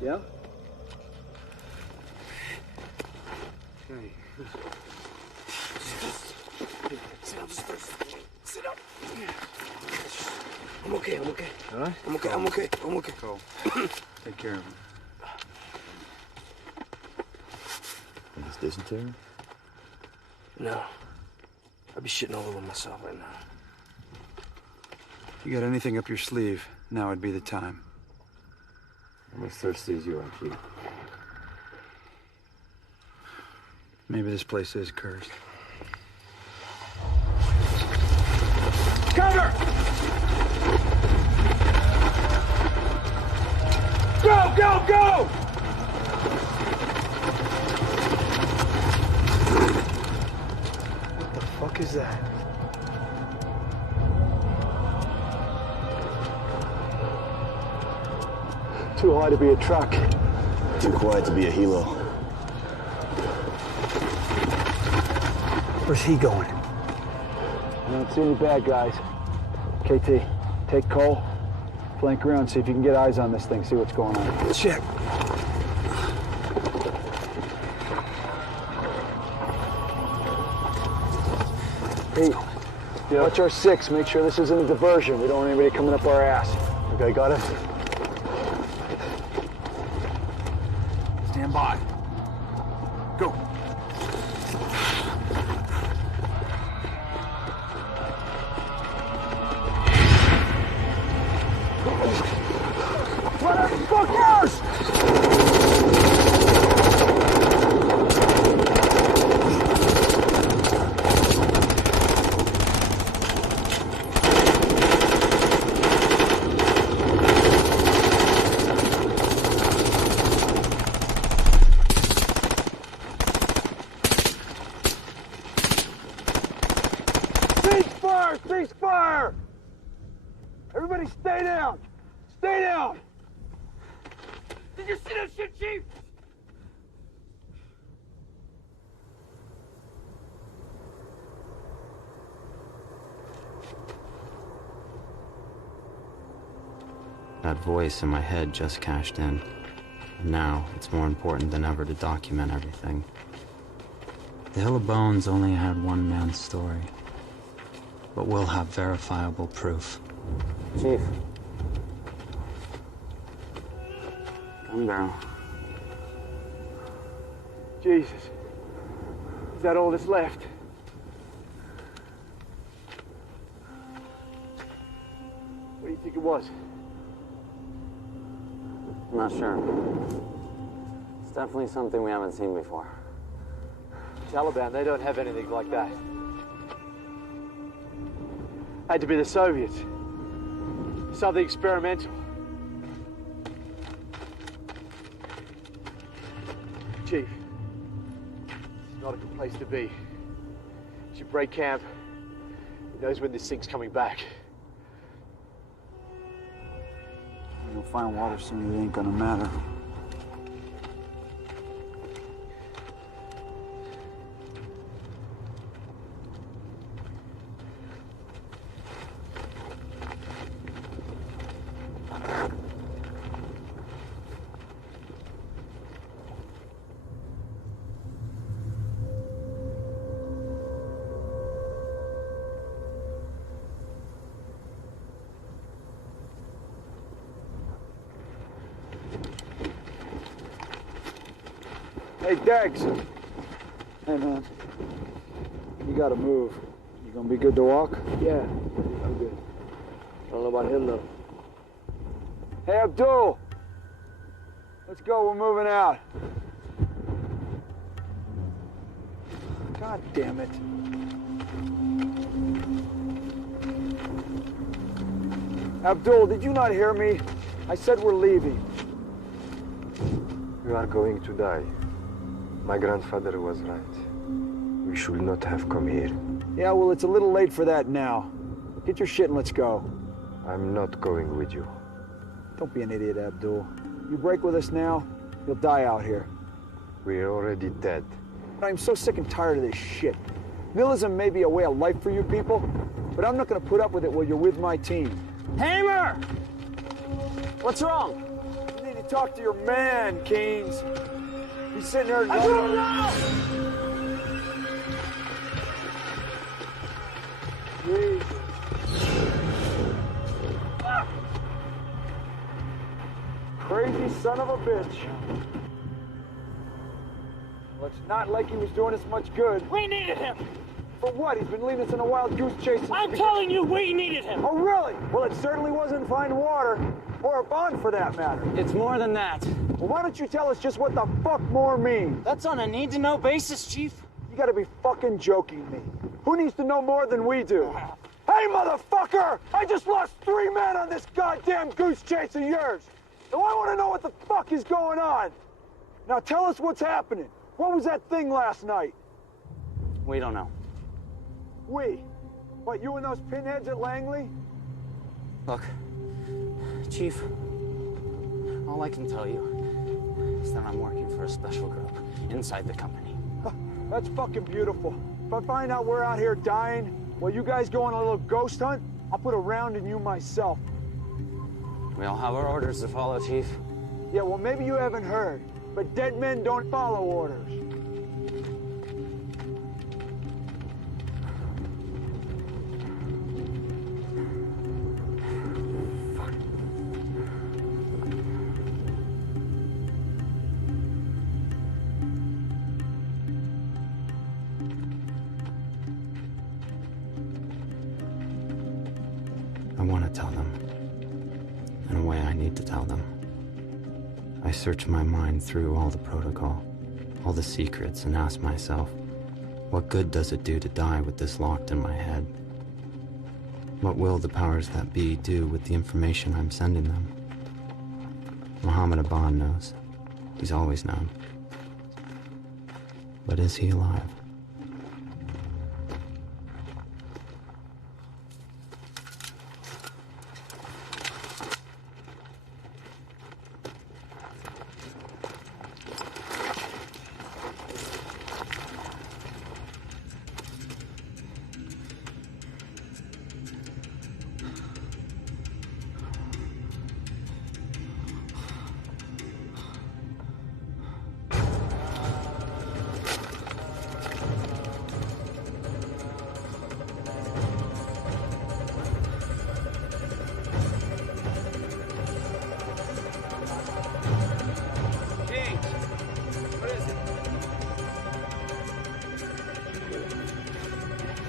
Yeah? Okay. Sit down, sit down. I'm okay, I'm okay. All right? I'm okay. Go. Take care of him. This dysentery? No. I'd be shitting all over myself right now. If you got anything up your sleeve, now would be the time. I'm as thirsty as you are, Chief. Maybe this place is cursed. Cover! Go, go, go! What the fuck is that? Too high to be a truck. Too quiet to be a helo. Where's he going? I don't see any bad guys. KT, take Cole, flank around, see if you can get eyes on this thing, see what's going on. Check. Pete, watch our 6. Make sure this isn't a diversion. We don't want anybody coming up our ass. Okay, got it? Stand by. Go. Motherfuckers! Ceasefire! Ceasefire! Everybody stay down! Stay down! Did you see that shit, Chief? That voice in my head just cashed in. And now, it's more important than ever to document everything. The Hill of Bones only had one man's story. But we'll have verifiable proof. Chief. Gun barrel. Jesus. Is that all that's left? What do you think it was? I'm not sure. It's definitely something we haven't seen before. Taliban, they don't have anything like that. Had to be the Soviets. Something experimental. Chief, it's not a good place to be. You should break camp. Who knows when this thing's coming back? You'll find water soon, it ain't gonna matter. Hey, Dex. Hey, man. You gotta move. You gonna be good to walk? Yeah, I'm good. I don't know about him, though. Hey, Abdul. Let's go, we're moving out. God damn it. Abdul, did you not hear me? I said we're leaving. You are going to die. My grandfather was right. We should not have come here. Yeah, well, it's a little late for that now. Get your shit and let's go. I'm not going with you. Don't be an idiot, Abdul. You break with us now, you'll die out here. We're already dead. I'm so sick and tired of this shit. Nihilism may be a way of life for you people, but I'm not gonna put up with it while you're with my team. Hamer! What's wrong? You need to talk to your man, Keynes. He's sitting there... I don't know! Jesus. Crazy son of a bitch. Well, it's not like he was doing us much good. We needed him! For what? He's been leading us in a wild goose chase. I'm telling you, we needed him! Oh, really? Well, it certainly wasn't fine water. Or a bond, for that matter. It's more than that. Well, why don't you tell us just what the fuck more means? That's on a need-to-know basis, Chief. You gotta be fucking joking me. Who needs to know more than we do? Hey, motherfucker! I just lost 3 men on this goddamn goose chase of yours. Now I want to know what the fuck is going on. Now tell us what's happening. What was that thing last night? We don't know. We? What, you and those pinheads at Langley? Look, Chief, all I can tell you is that I'm working for a special group inside the company. That's fucking beautiful. If I find out we're out here dying while you guys go on a little ghost hunt, I'll put a round in you myself. We all have our orders to follow, Chief. Yeah, well, maybe you haven't heard, but dead men don't follow orders. I want to tell them. In a way, I need to tell them. I search my mind through all the protocol, all the secrets, and ask myself, what good does it do to die with this locked in my head? What will the powers that be do with the information I'm sending them? Mohammed Aban knows. He's always known. But is he alive?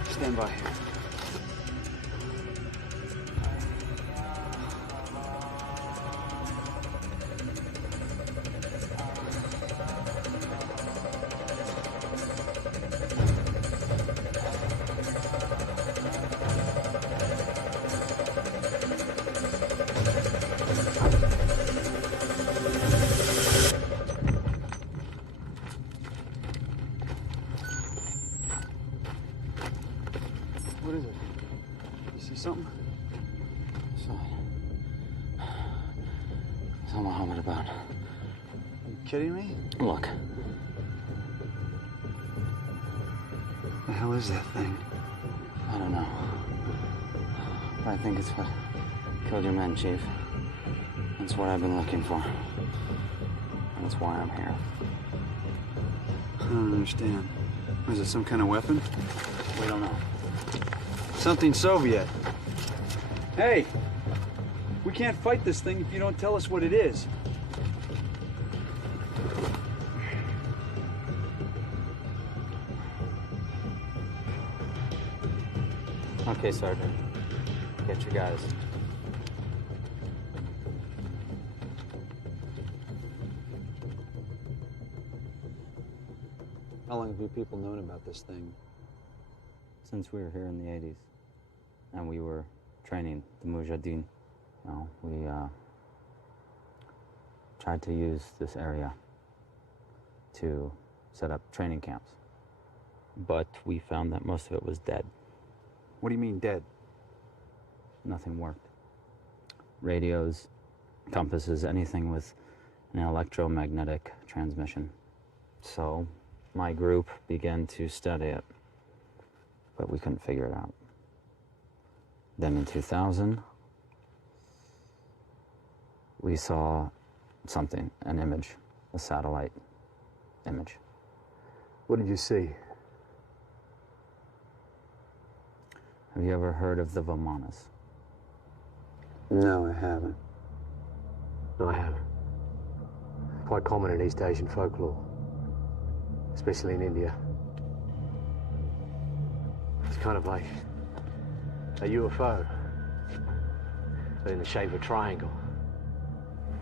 Stand by. What is it? You see something? It's all Mohammed Aban. Are you kidding me? Look. The hell is that thing? I don't know. But I think it's what killed your men, Chief. That's what I've been looking for. And that's why I'm here. I don't understand. Is it some kind of weapon? We don't know. Something Soviet. Hey! We can't fight this thing if you don't tell us what it is. Okay, Sergeant. Get your guys. How long have you people known about this thing? Since we were here in the 80s, and we were training the Mujahideen, we tried to use this area to set up training camps. But we found that most of it was dead. What do you mean dead? Nothing worked. Radios, compasses, anything with an electromagnetic transmission. So my group began to study it, but we couldn't figure it out. Then in 2000, we saw something, an image, a satellite image. What did you see? Have you ever heard of the Vimanas? No, I haven't. No, I haven't. Quite common in East Asian folklore, especially in India. It's kind of like a UFO, but in the shape of a triangle.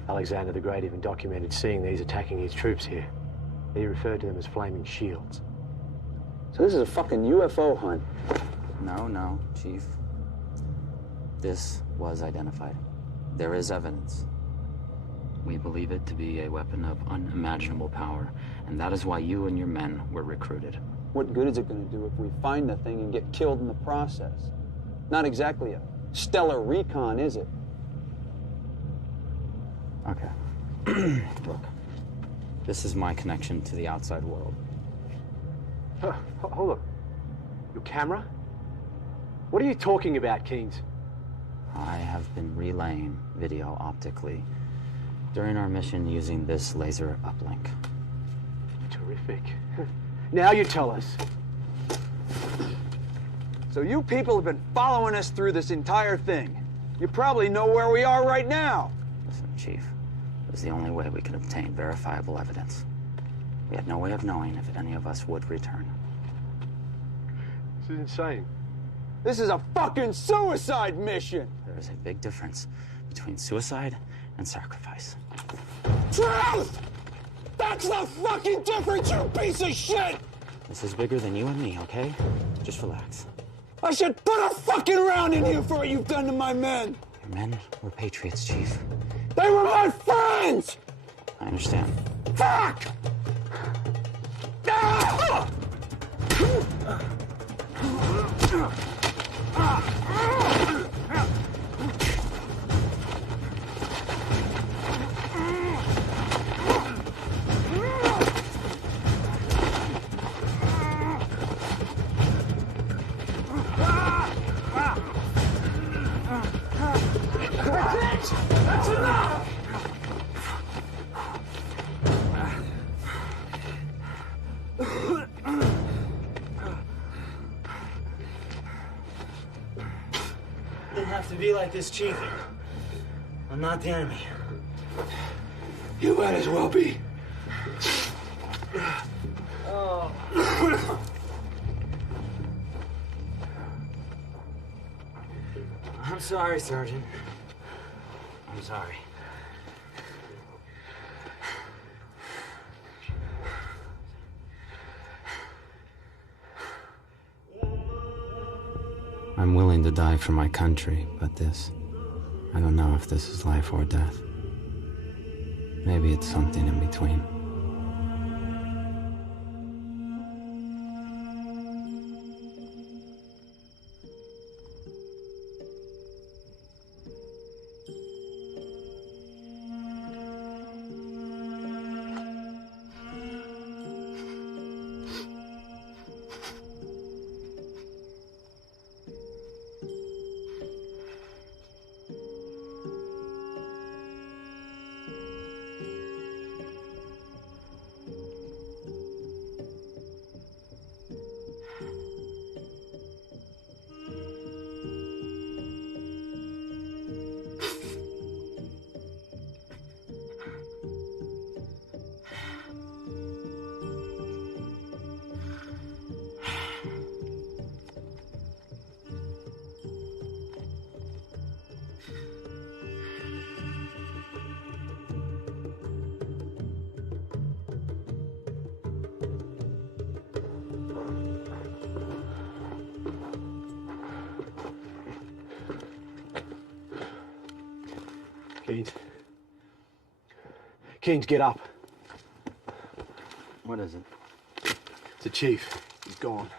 Alexander the Great even documented seeing these attacking his troops here. He referred to them as flaming shields. So this is a fucking UFO hunt. No, Chief. This was identified. There is evidence. We believe it to be a weapon of unimaginable power, and that is why you and your men were recruited. What good is it going to do if we find the thing and get killed in the process? Not exactly a stellar recon, is it? Okay. Look, this is my connection to the outside world. Hold on. Your camera? What are you talking about, Keynes? I have been relaying video optically during our mission using this laser uplink. Terrific. Now you tell us. So you people have been following us through this entire thing. You probably know where we are right now. Listen, Chief, it was the only way we could obtain verifiable evidence. We had no way of knowing if any of us would return. This is insane. This is a fucking suicide mission! There is a big difference between suicide and sacrifice. Truth! That's the fucking difference, you piece of shit! This is bigger than you and me, okay? Just relax. I should put a fucking round in you for what you've done to my men! Your men were patriots, Chief. They were my friends! I understand. Fuck! Ah! That's enough! Didn't have to be like this, Chief. I'm not the enemy. You might as well be. Oh. I'm sorry, Sergeant. I'm sorry. I'm willing to die for my country, but I don't know if this is life or death. Maybe it's something in between. Keynes. Keynes, get up. What is it? It's the chief. He's gone.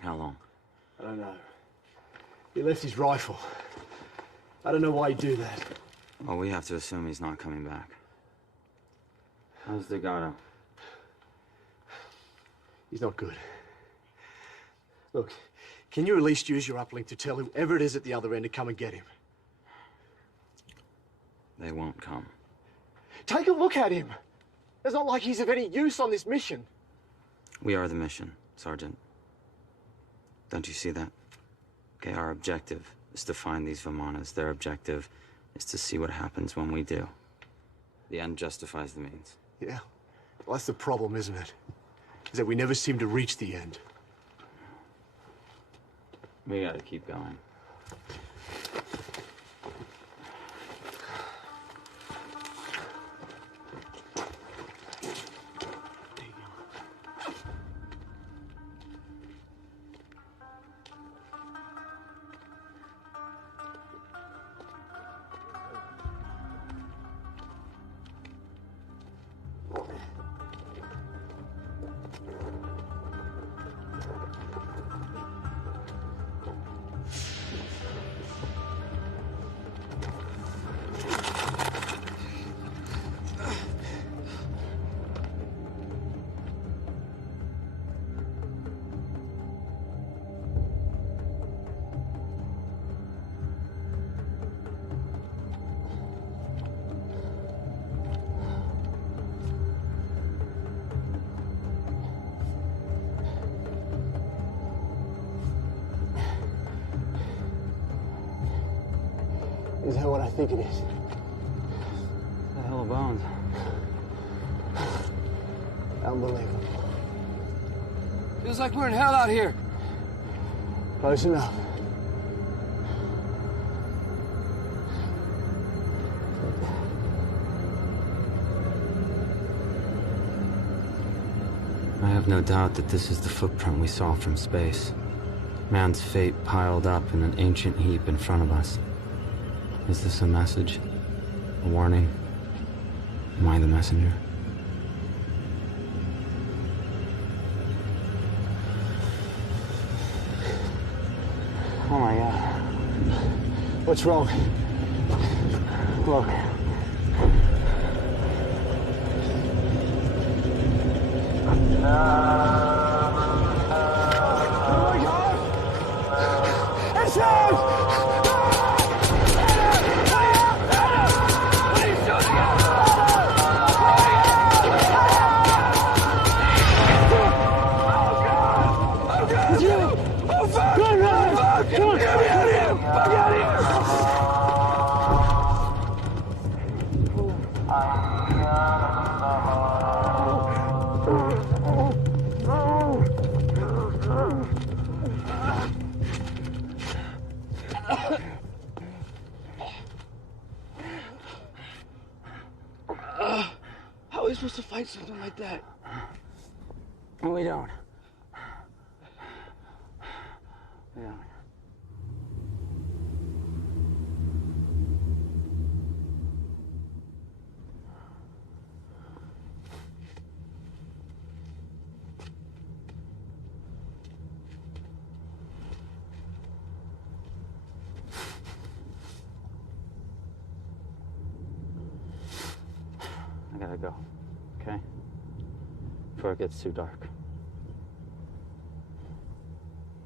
How long? I don't know. He left his rifle. I don't know why he'd do that. Well, we have to assume he's not coming back. How's Delgado? He's not good. Look, can you at least use your uplink to tell whoever it is at the other end to come and get him? They won't come. Take a look at him. It's not like he's of any use on this mission. We are the mission, Sergeant. Don't you see that? Okay, our objective is to find these Vimanas. Their objective is to see what happens when we do. The end justifies the means. Yeah. Well, that's the problem, isn't it? Is that we never seem to reach the end. We gotta keep going. Is that what I think it is? The hell of bones. Unbelievable. Feels like we're in hell out here. Close enough. I have no doubt that this is the footprint we saw from space. Man's fate piled up in an ancient heap in front of us. Is this a message? A warning? Am I the messenger? Oh my God. What's wrong? Look. Oh my God! It's out! How are we supposed to fight something like that? We don't. We don't. I gotta go, okay? Before it gets too dark.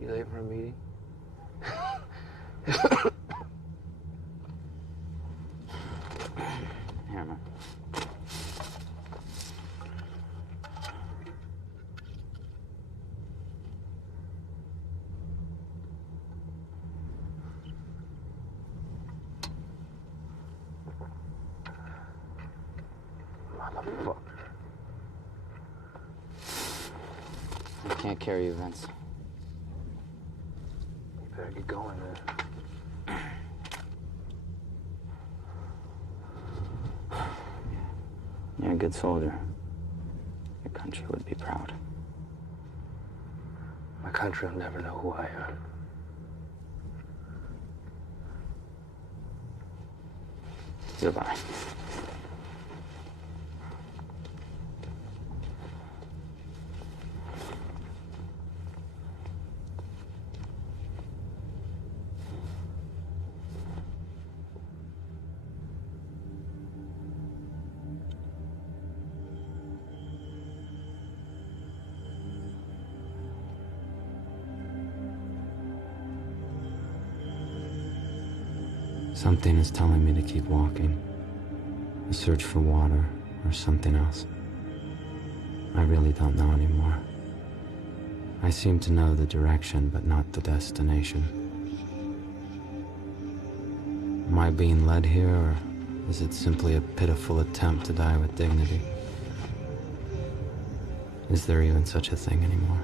You late for a meeting? Here, man. Motherfucker. I can't carry you, Vince. You better get going then. You're a good soldier. Your country would be proud. My country will never know who I am. Goodbye. Something is telling me to keep walking. A search for water or something else. I really don't know anymore. I seem to know the direction, but not the destination. Am I being led here, or is it simply a pitiful attempt to die with dignity? Is there even such a thing anymore?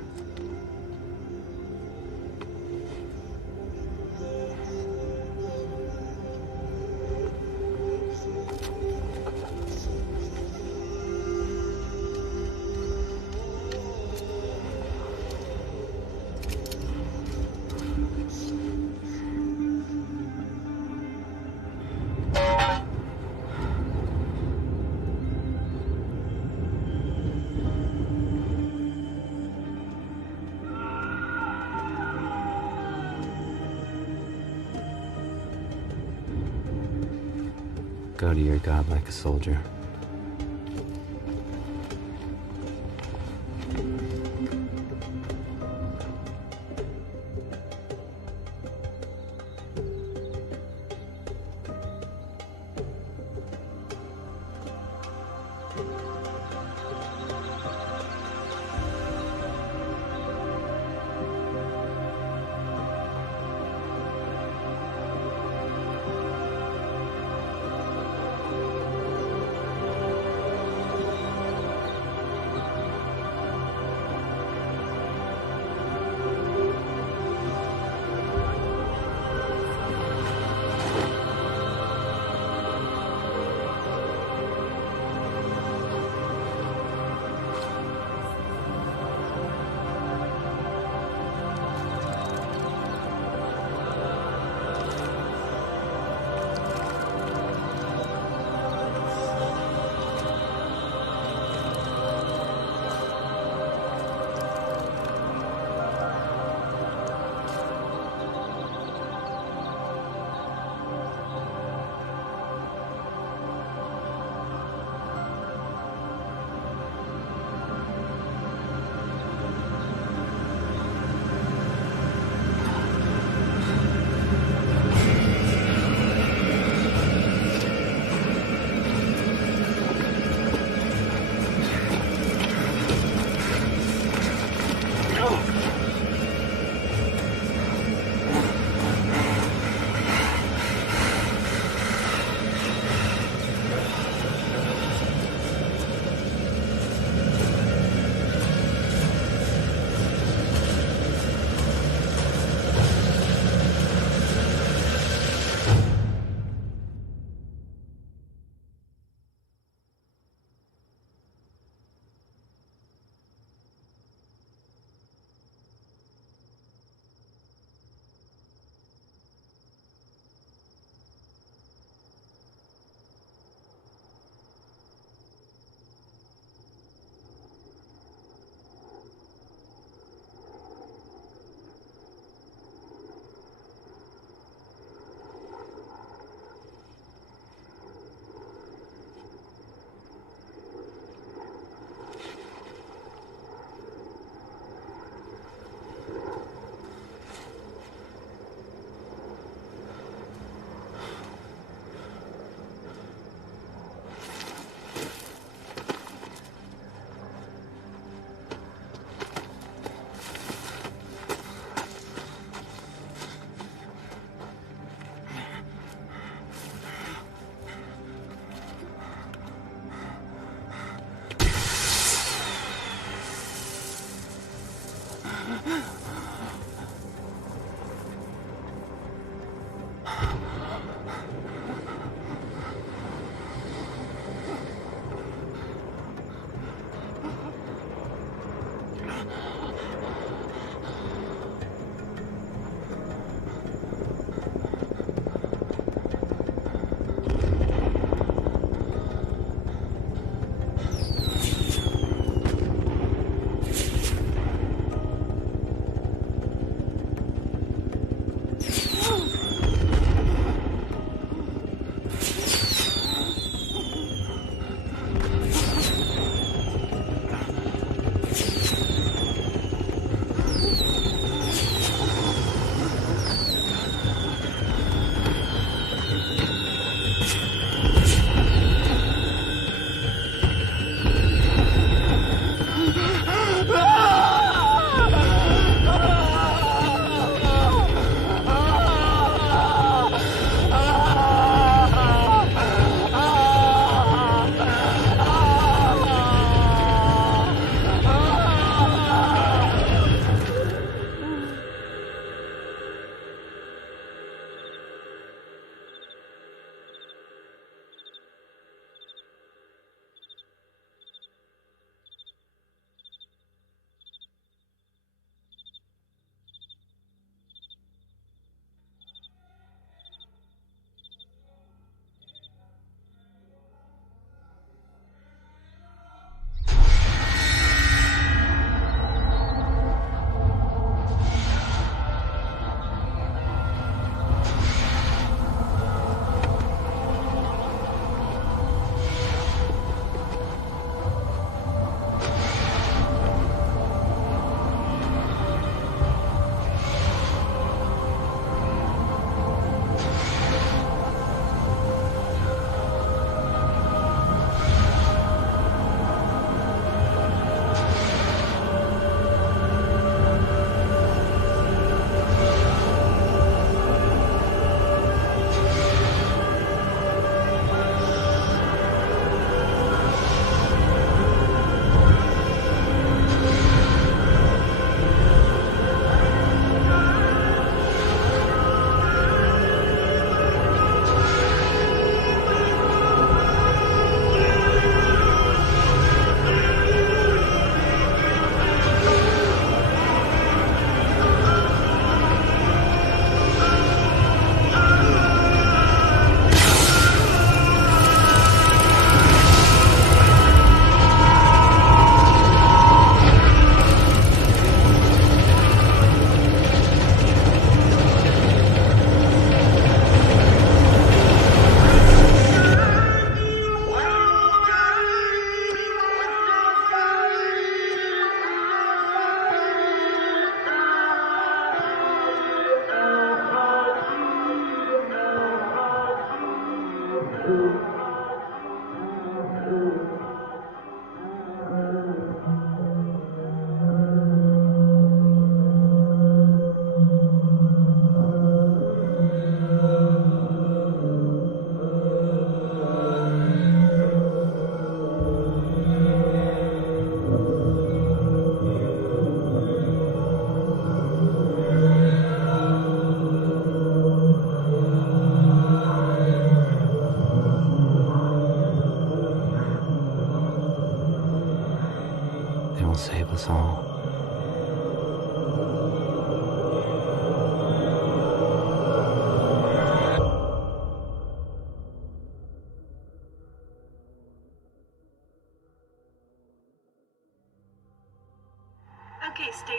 Go to your God like a soldier.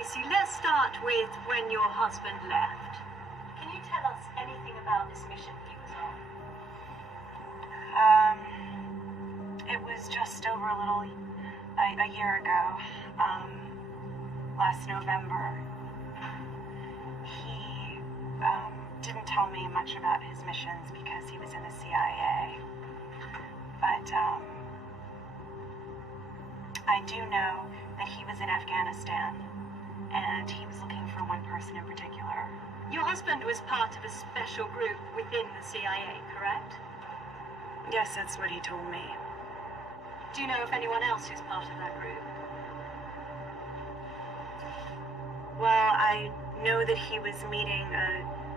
Tracy, let's start with when your husband left. Can you tell us anything about this mission he was on? It was just over a year ago. Last November. He didn't tell me much about his missions because he was in the CIA. But I do know that he was in Afghanistan, and he was looking for one person in particular. Your husband was part of a special group within the CIA, correct? Yes, that's what he told me. Do you know of anyone else who's part of that group? Well, I know that he was meeting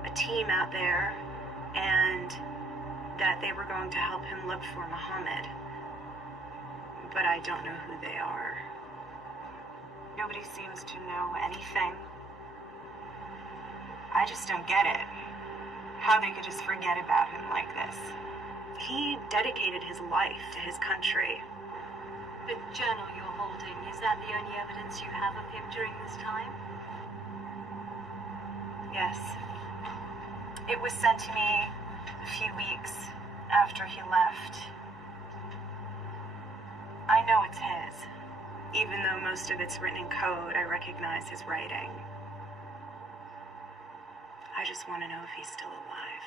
a team out there, and that they were going to help him look for Mohammed. But I don't know who they are. Nobody seems to know anything. I just don't get it. How they could just forget about him like this. He dedicated his life to his country. The journal you're holding, is that the only evidence you have of him during this time? Yes. It was sent to me a few weeks after he left. I know it's his. Even though most of it's written in code, I recognize his writing. I just want to know if he's still alive.